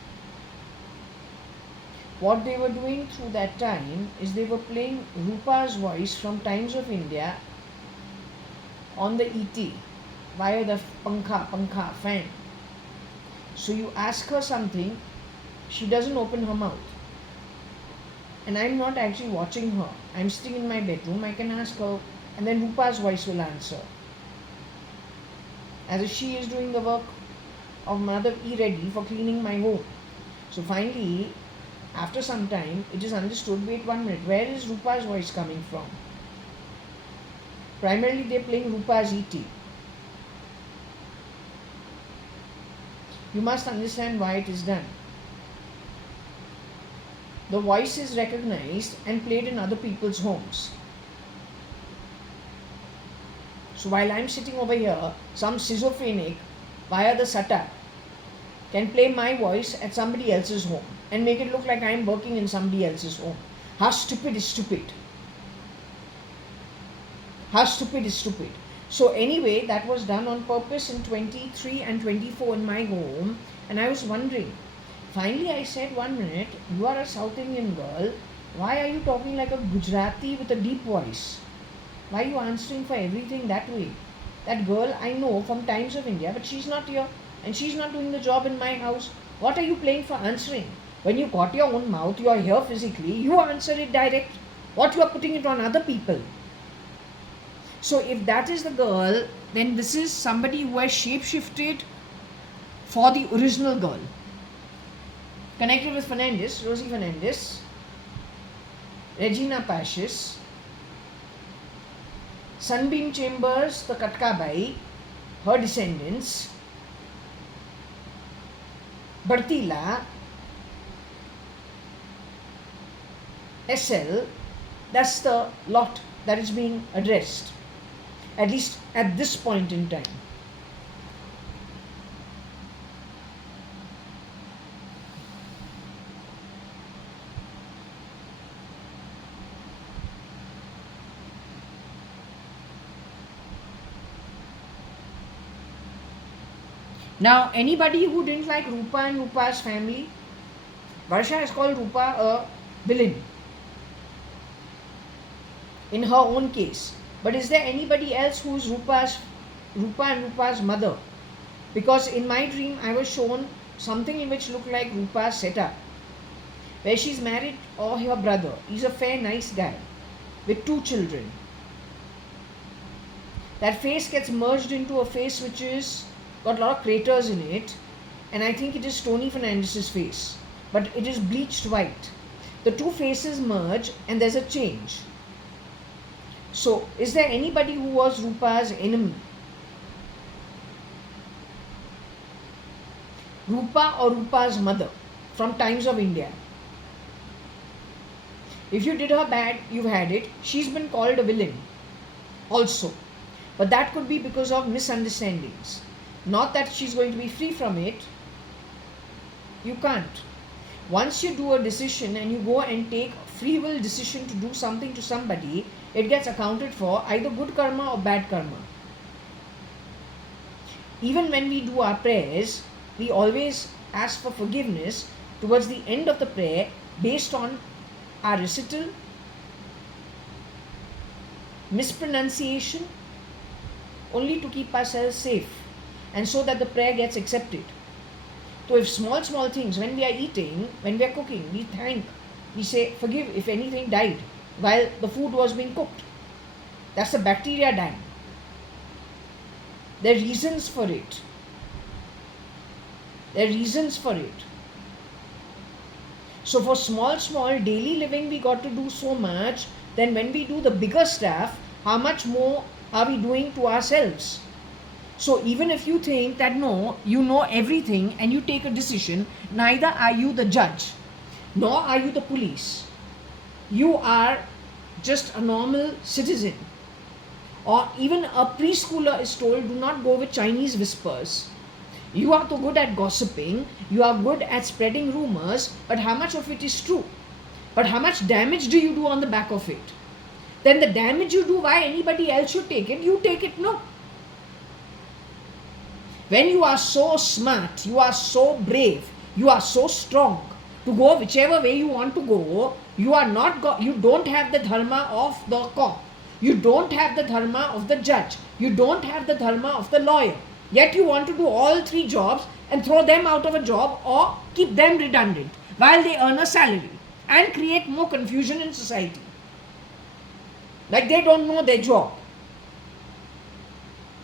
What they were doing through that time is they were playing Rupa's voice from Times of India on the ET via the pankha fan. So you ask her something, she doesn't open her mouth. And I'm not actually watching her. I'm sitting in my bedroom, I can ask her, and then Rupa's voice will answer. As if she is doing the work of Mother E. Reddy for cleaning my home. So finally, after some time, it is understood, wait 1 minute, where is Rupa's voice coming from? Primarily they're playing Rupa's ET. You must understand why it is done. The voice is recognized and played in other people's homes. So while I'm sitting over here, some schizophrenic via the setup can play my voice at somebody else's home and make it look like I'm working in somebody else's home. How stupid is stupid? How stupid is stupid? So anyway, that was done on purpose in 23 and 24 in my home, and I was wondering. Finally I said, 1 minute, you are a South Indian girl, why are you talking like a Gujarati with a deep voice? Why are you answering for everything that way? That girl I know from Times of India, but she's not here and she's not doing the job in my house. What are you playing for answering? When you got your own mouth, you are here physically, you answer it direct. What you are putting it on other people? So if that is the girl, then this is somebody who has shapeshifted for the original girl. Connected with Fernandez, Rosie Fernandez, Regina Pashis, Sunbeam Chambers, the Katkabai, her descendants, Bartila, SL, that's the lot that is being addressed, at least at this point in time. Now, anybody who didn't like Rupa and Rupa's family, Varsha has called Rupa a villain in her own case. But is there anybody else who is Rupa and Rupa's mother? Because in my dream, I was shown something in which looked like Rupa's setup, where she's married or her brother. He's a fair, nice guy with 2 children. That face gets merged into a face which is got a lot of craters in it, and I think it is Tony Fernandez's face, but it is bleached white. The 2 faces merge and there's a change. So is there anybody who was Rupa's enemy? Rupa or Rupa's mother from Times of India? If you did her bad, you've had it. She's been called a villain also, but that could be because of misunderstandings. Not that she's going to be free from it. You can't. Once you do a decision and you go and take free will decision to do something to somebody, it gets accounted for either good karma or bad karma. Even when we do our prayers, we always ask for forgiveness towards the end of the prayer based on our recital, mispronunciation, only to keep ourselves safe and so that the prayer gets accepted. So if small, small things, when we are eating, when we are cooking, we thank, we say, forgive if anything died while the food was being cooked. That's the bacteria dying. There are reasons for it. There are reasons for it. So for small, small daily living, we got to do so much. Then when we do the bigger stuff, how much more are we doing to ourselves? So even if you think that no, you know everything and you take a decision, neither are you the judge, nor are you the police. You are just a normal citizen. Or even a preschooler is told, do not go with Chinese whispers. You are too good at gossiping, you are good at spreading rumors, but how much of it is true? But how much damage do you do on the back of it? Then the damage you do, why anybody else should take it? You take it, no. When you are so smart, you are so brave, you are so strong to go whichever way you want to go, you are not you don't have the dharma of the cop, you don't have the dharma of the judge, you don't have the dharma of the lawyer, yet you want to do all three jobs and throw them out of a job or keep them redundant while they earn a salary and create more confusion in society, like they don't know their job.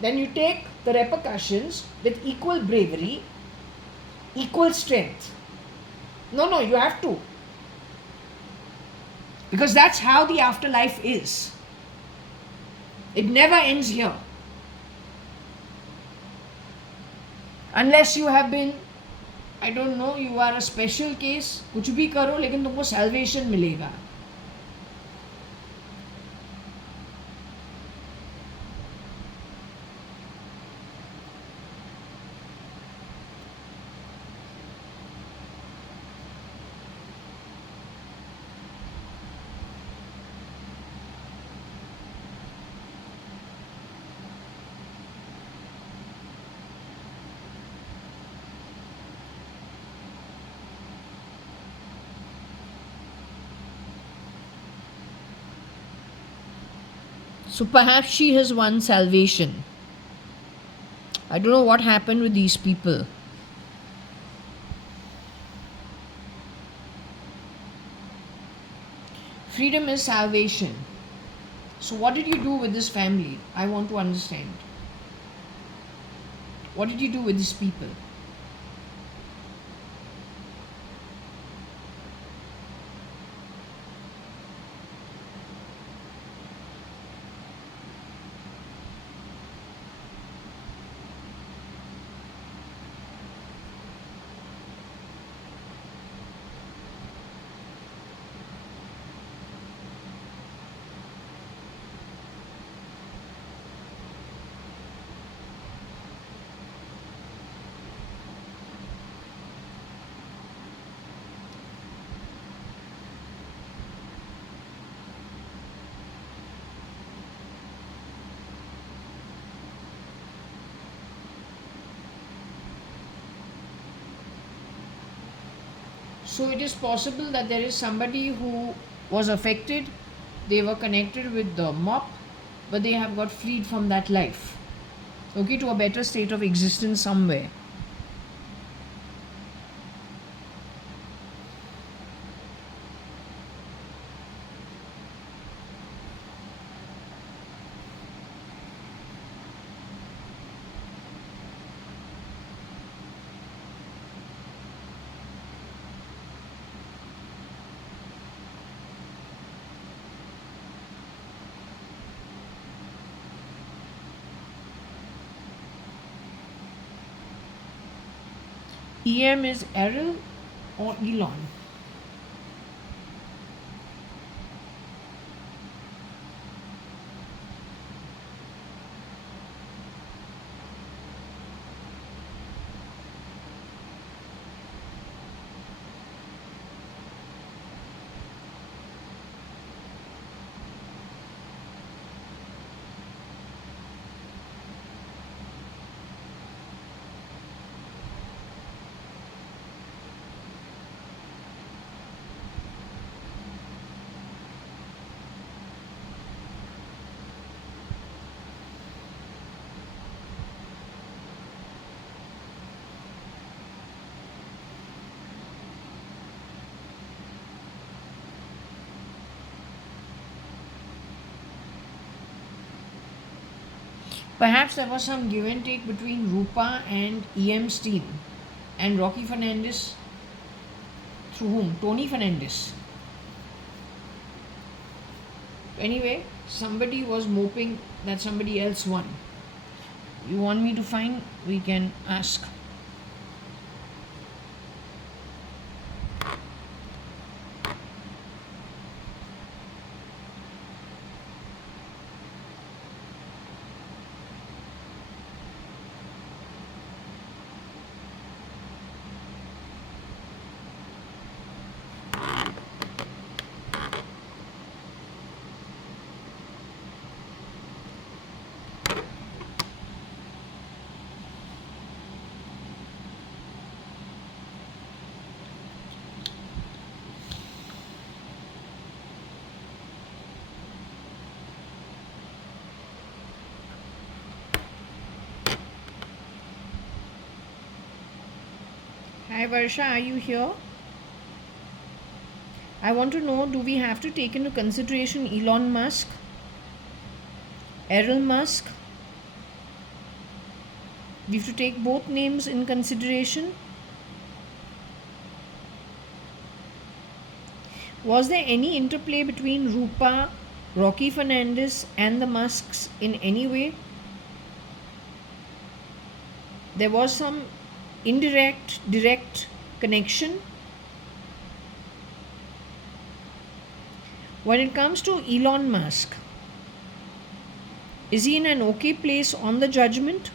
Then you take the repercussions with equal bravery, equal strength. No, you have to. Because that's how the afterlife is. It never ends here. Unless you have been, I don't know, you are a special case, कुछ भी करो लेकिन तुमको salvation मिलेगा. So perhaps she has won salvation. I don't know what happened with these people. Freedom is salvation. So what did you do with this family? I want to understand. What did you do with these people? So it is possible that there is somebody who was affected, they were connected with the mob, but they have got freed from that life, okay, to a better state of existence somewhere. EM is Errol or Elon? Perhaps there was some give and take between Rupa and E.M. Steen and Rocky Fernandez through whom? Tony Fernandez. Anyway, somebody was moping that somebody else won. You want me to find? We can ask. Hi Varsha, are you here? I want to know, do we have to take into consideration Elon Musk, Errol Musk? We have to take both names in consideration. Was there any interplay between Rupa, Rocky Fernandez and the Musks in any way? There was some indirect, direct connection. When it comes to Elon Musk, is he in an okay place on the judgment?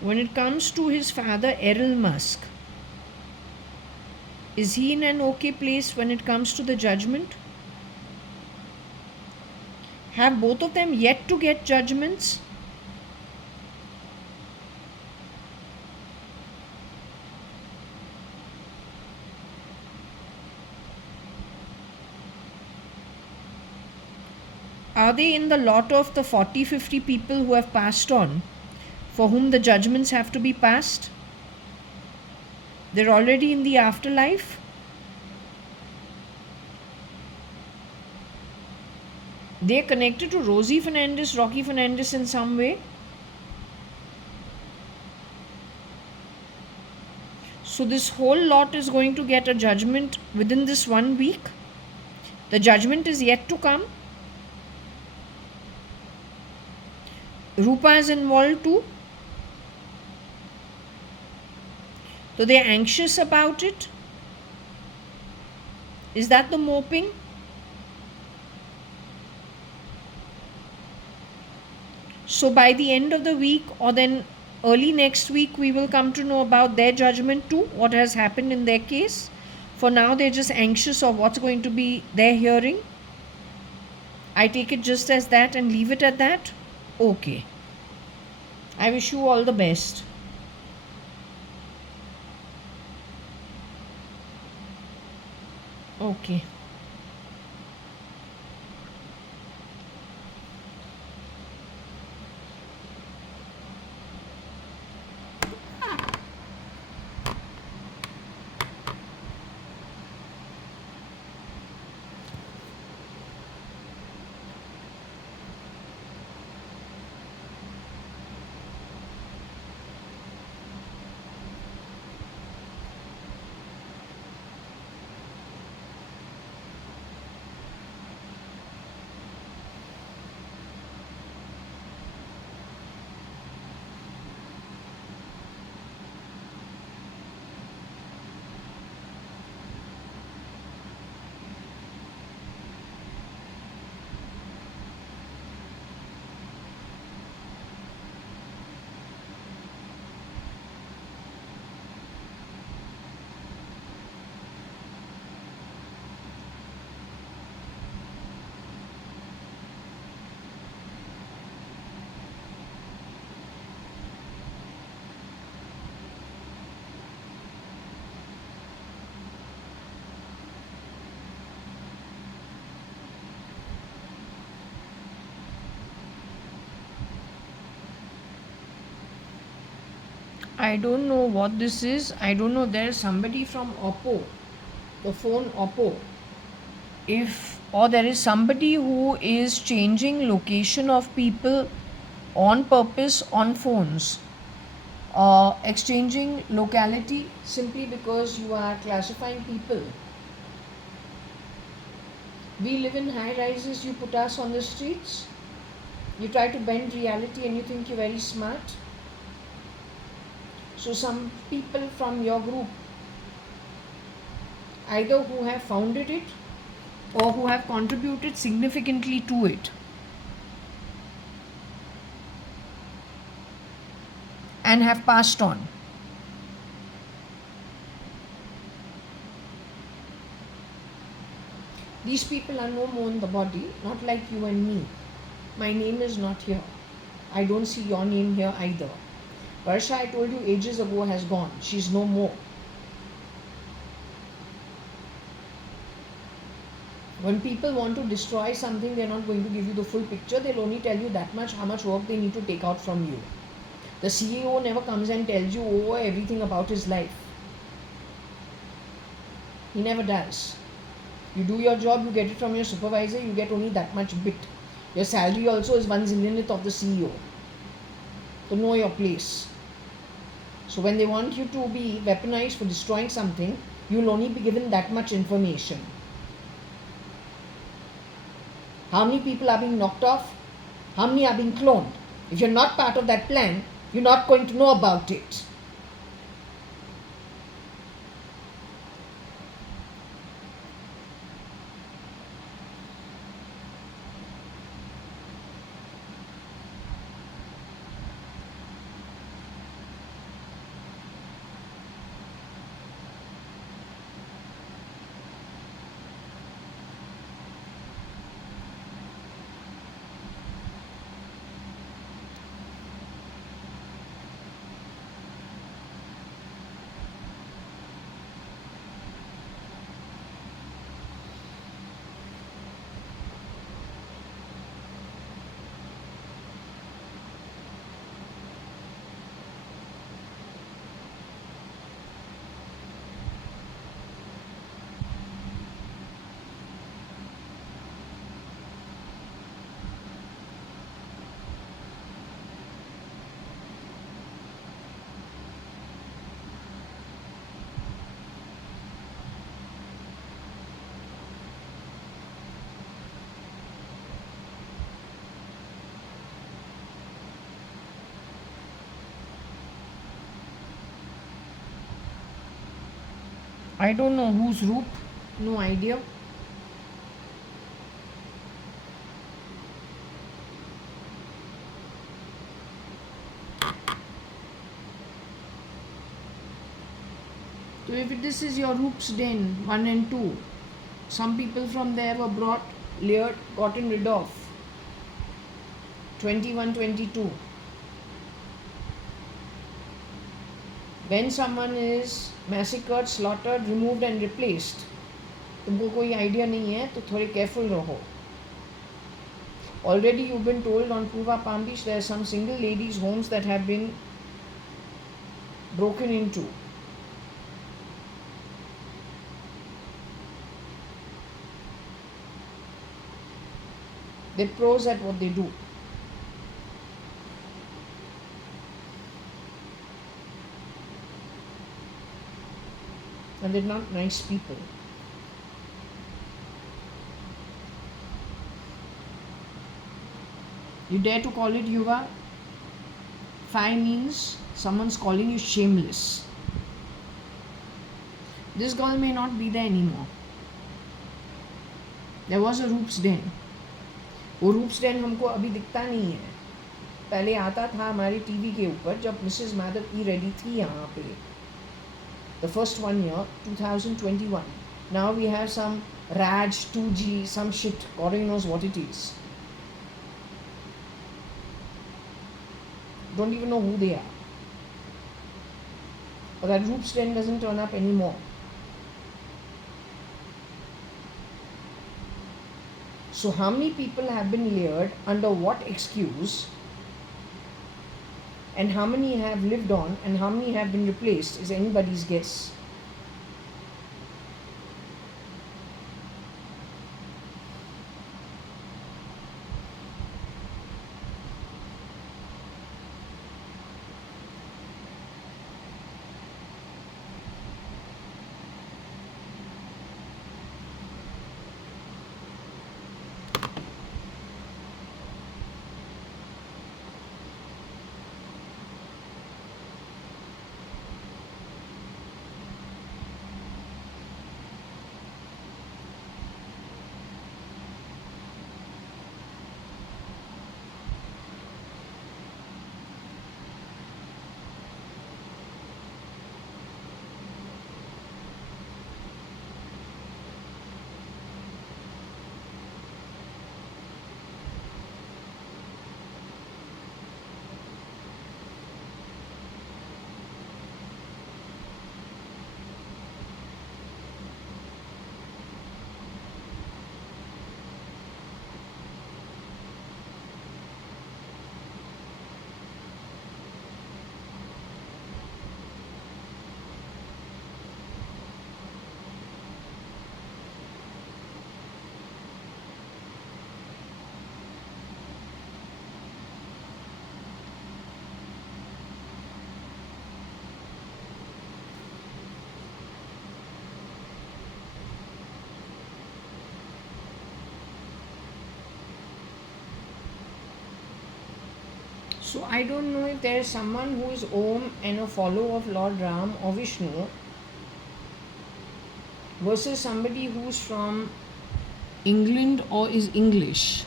When it comes to his father Errol Musk, is he in an okay place when it comes to the judgment? Have both of them yet to get judgments? Are they in the lot of the 40-50 people who have passed on, for whom the judgments have to be passed? They're already in the afterlife. They're connected to Rosie Fernandez, Rocky Fernandez in some way. So this whole lot is going to get a judgment within this 1 week. The judgment is yet to come. Rupa is involved too. So they are anxious about it. Is that the moping? So by the end of the week or then early next week, we will come to know about their judgment too, what has happened in their case. For now, they're just anxious of what's going to be their hearing. I take it just as that and leave it at that. Okay. I wish you all the best. Okay. I don't know what this is. I don't know. There's somebody from Oppo, the phone Oppo. Or there is somebody who is changing location of people on purpose on phones, exchanging locality simply because you are classifying people. We live in high rises, you put us on the streets. You try to bend reality and you think you're very smart. So some people from your group, either who have founded it or who have contributed significantly to it, and have passed on. These people are no more in the body, not like you and me. My name is not here. I don't see your name here either. Varsha, I told you ages ago, has gone. She's no more. When people want to destroy something, they're not going to give you the full picture. They'll only tell you that much, how much work they need to take out from you. The CEO never comes and tells you everything about his life. He never does. You do your job, you get it from your supervisor, you get only that much bit. Your salary also is 1/zillionth of the CEO. So know your place. So when they want you to be weaponized for destroying something, you'll only be given that much information. How many people are being knocked off? How many are being cloned? If you're not part of that plan, you're not going to know about it. I don't know whose roop, no idea. So if this is your Roop's Den 1 and 2, some people from there were brought, layered, gotten rid of. 21, 22. When someone is massacred, slaughtered, removed and replaced, तुमको कोई idea नहीं है तो थोड़े careful रहो. Already you've been told on Purva Palm Beach there are some single ladies' homes that have been broken into. They're pros at what they do. And they're not nice people. You dare to call it yoga? Fi means someone's calling you shameless. This girl may not be there anymore. There was a Roop's Den. वो रूप्स Dane हमको अभी दिखता नहीं है. पहले आता था हमारे टीवी के ऊपर जब मिसेस माधव ई रेडी थी यहाँ पे. The first one year, 2021. Now we have some Raj 2G, some shit. God knows what it is. Don't even know who they are. But that Roop's Den doesn't turn up anymore. So how many people have been layered under what excuse and how many have lived on and how many have been replaced is anybody's guess. So I don't know if there is someone who is Om and a follower of Lord Ram or Vishnu versus somebody who's from England or is English.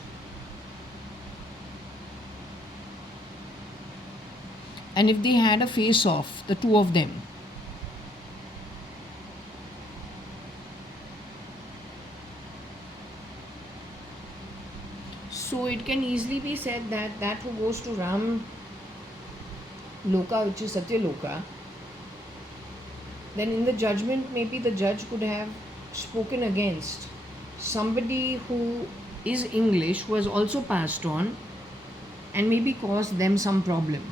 And if they had a face off, the two of them. So it can easily be said that that who goes to Ram Loka, which is Satya Loka, then in the judgment maybe the judge could have spoken against somebody who is English, who has also passed on, and maybe caused them some problem.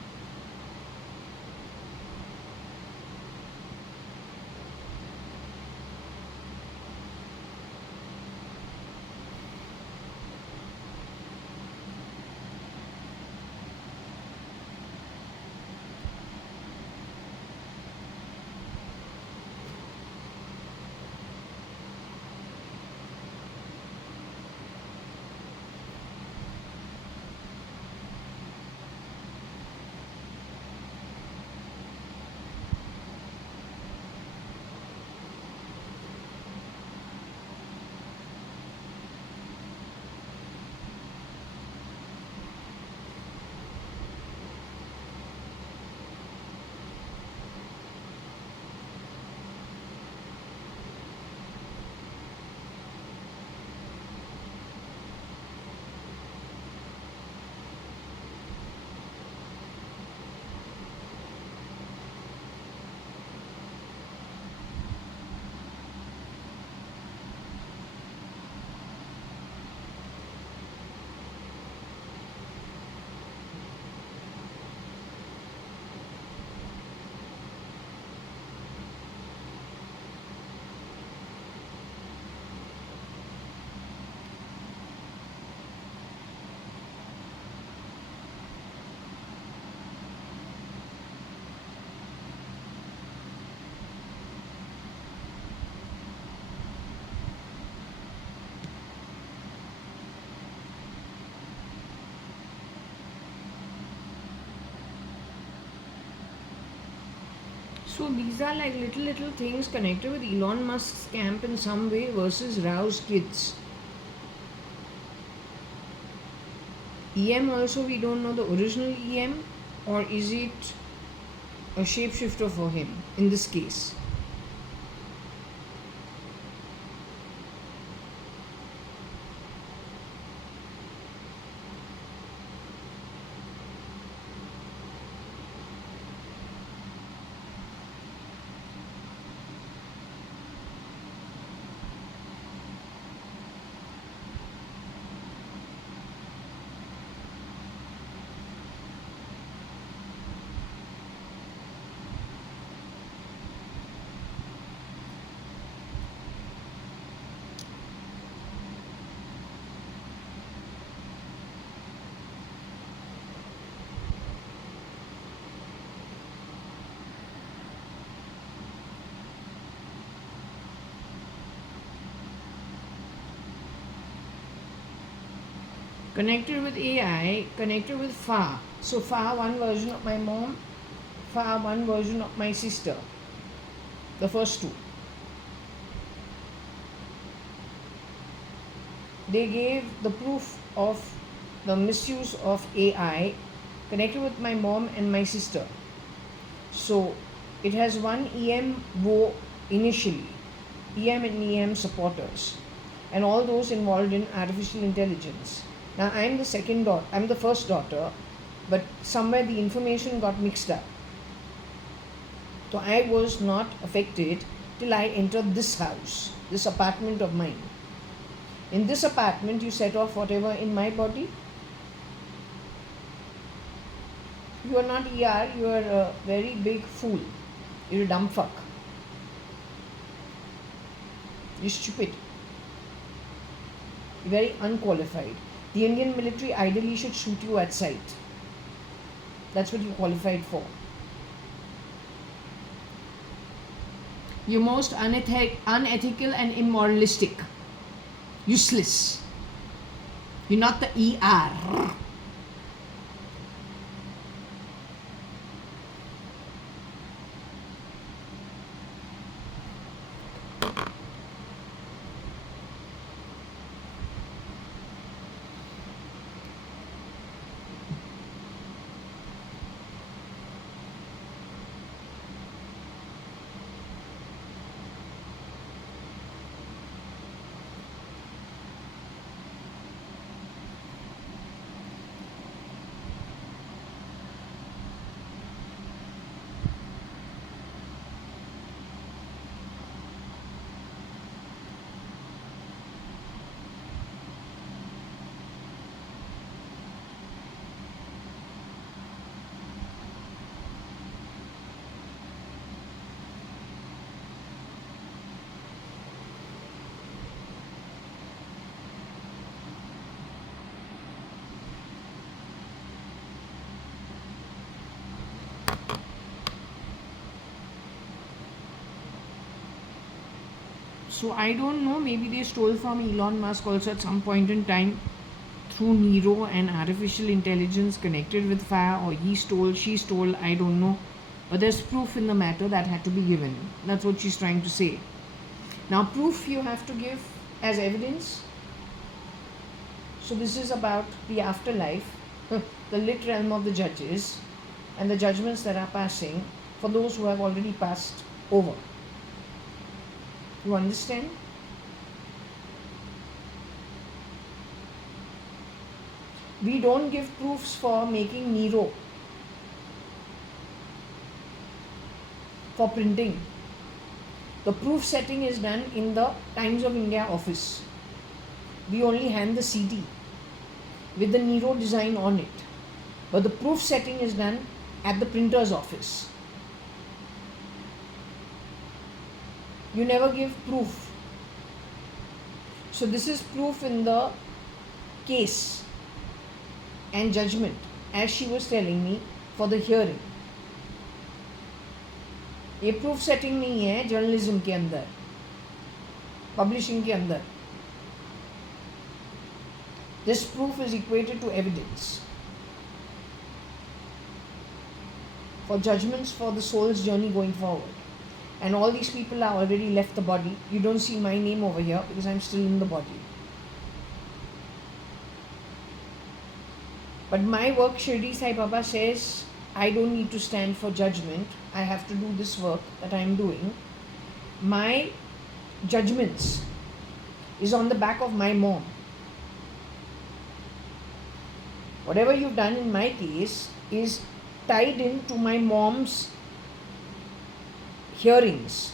So these are like little things connected with Elon Musk's camp in some way versus Rao's kids. EM also we don't know the original EM, or is it a shapeshifter for him in this case? Connected with AI, connected with Fa. So Fa, one version of my mom, Fa, one version of my sister. The first two. They gave the proof of the misuse of AI connected with my mom and my sister. So it has one EM initially, EM and EM supporters, and all those involved in artificial intelligence. Now I'm the second daughter, I'm the first daughter, but somewhere the information got mixed up. So I was not affected till I entered this house, this apartment of mine. In this apartment, you set off whatever in my body. You are not ER, you are a very big fool. You're a dumb fuck. You're stupid. You're very unqualified. The Indian military ideally should shoot you at sight. That's what you're qualified for. You're most unethical and immoralistic. Useless. You're not the ER. So I don't know, maybe they stole from Elon Musk also at some point in time through Nero and artificial intelligence connected with fire, or he stole, she stole, I don't know. But there's proof in the matter that had to be given. That's what she's trying to say. Now proof you have to give as evidence. So this is about the afterlife, the lit realm of the judges, and the judgments that are passing for those who have already passed over. You understand? We don't give proofs for making Nero, for printing. The proof setting is done in the Times of India office. We only hand the CD with the Nero design on it. But the proof setting is done at the printer's office. You never give proof. So this is proof in the case and judgment, as she was telling me, for the hearing. ये proof setting नहीं है journalism के अंदर, publishing के अंदर. This proof is equated to evidence for judgments for the soul's journey going forward. And all these people are already left the body. You don't see my name over here because I'm still in the body. But my work, Shirdi Sai Baba says, I don't need to stand for judgment. I have to do this work that I am doing. My judgments is on the back of my mom. Whatever you've done in my case is tied into my mom's hearings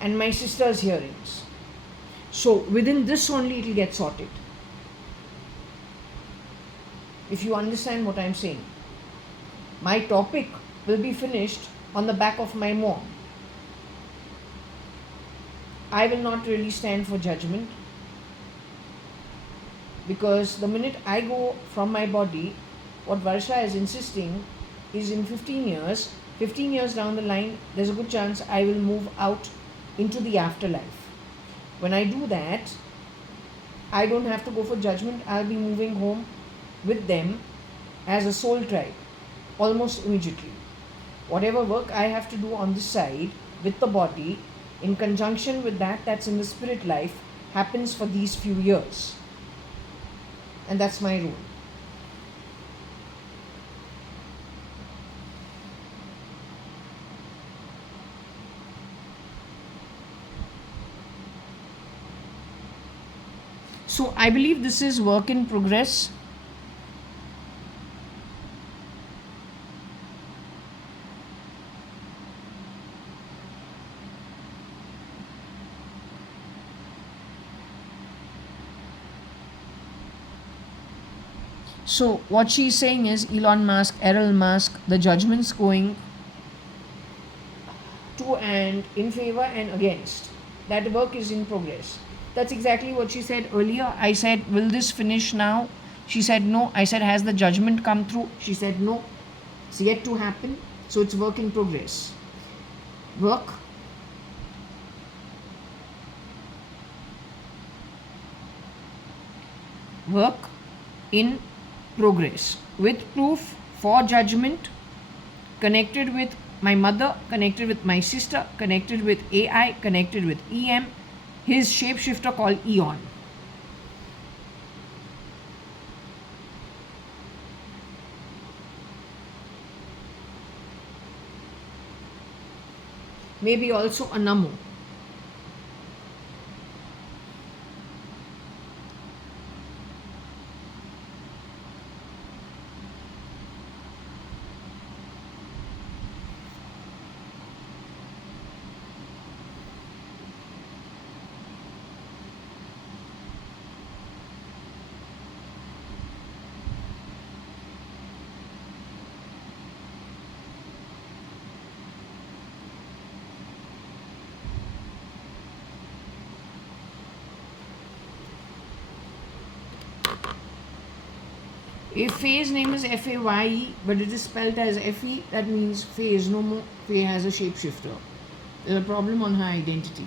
and my sister's hearings. So within this only it will get sorted. If you understand what I am saying. My topic will be finished on the back of my mom. I will not really stand for judgment, because the minute I go from my body, what Varsha is insisting is in 15 years down the line, there's a good chance I will move out into the afterlife. When I do that, I don't have to go for judgment. I'll be moving home with them as a soul tribe almost immediately. Whatever work I have to do on the side with the body, in conjunction with that that's in the spirit life, happens for these few years. And that's my rule. So I believe this is work in progress. So what she's saying is Elon Musk, Errol Musk, the judgments going to and in favor and against. That work is in progress. That's exactly what she said earlier. I said, will this finish now? She said no. I said, has the judgment come through? She said no. It's yet to happen. So it's work in progress. Work. Work in progress. With proof for judgment, connected with my mother, connected with my sister, connected with AI, connected with EM, his shapeshifter called Eon. Maybe also a Namo. If Faye's name is Faye, but it is spelled as Fe, that means Faye is no more. Faye has a shapeshifter. There's a problem on her identity.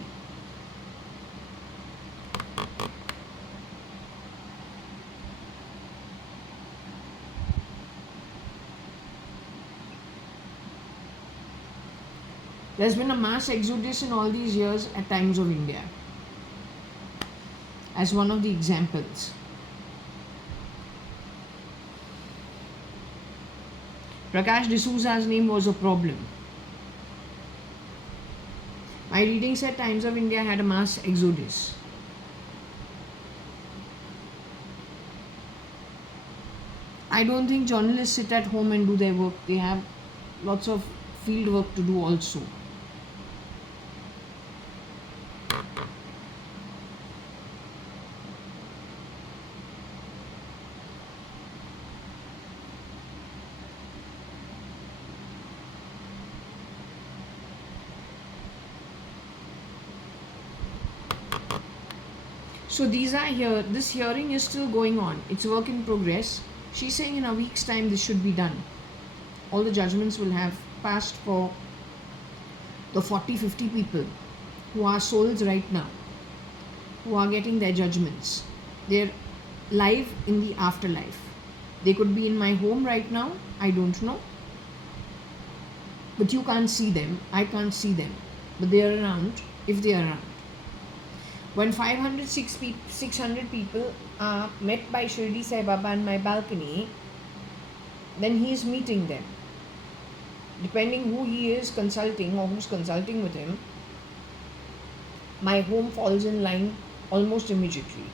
There's been a mass exodus in all these years at Times of India, as one of the examples. Prakash D'Souza's name was a problem. My reading said Times of India had a mass exodus. I don't think journalists sit at home and do their work. They have lots of field work to do also. So these are here. This hearing is still going on. It's work in progress. She's saying in a week's time this should be done. All the judgments will have passed for the 40-50 people who are souls right now, who are getting their judgments. They're live in the afterlife. They could be in my home right now. I don't know. But you can't see them. I can't see them. But they are around if they are around. When 600 people are met by Shirdi Sai Baba on my balcony, then he is meeting them. Depending who he is consulting or who's consulting with him, my home falls in line almost immediately.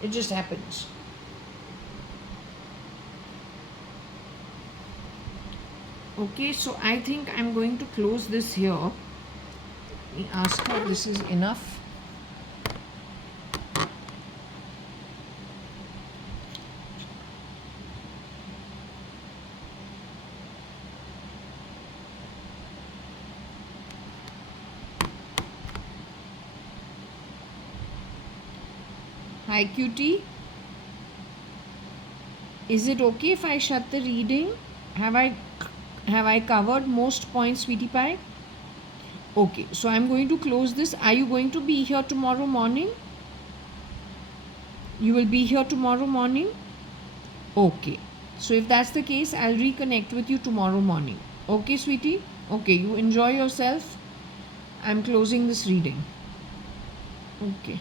It just happens. Okay, so I think I'm going to close this here. Let me ask her if this is enough. Hi cutie, is it okay if I shut the reading? Have I covered most points, sweetie pie? Okay, so I'm going to close this. Are you going to be here tomorrow morning? You will be here tomorrow morning? Okay. So if that's the case, I'll reconnect with you tomorrow morning. Okay, sweetie? Okay, you enjoy yourself. I'm closing this reading. Okay.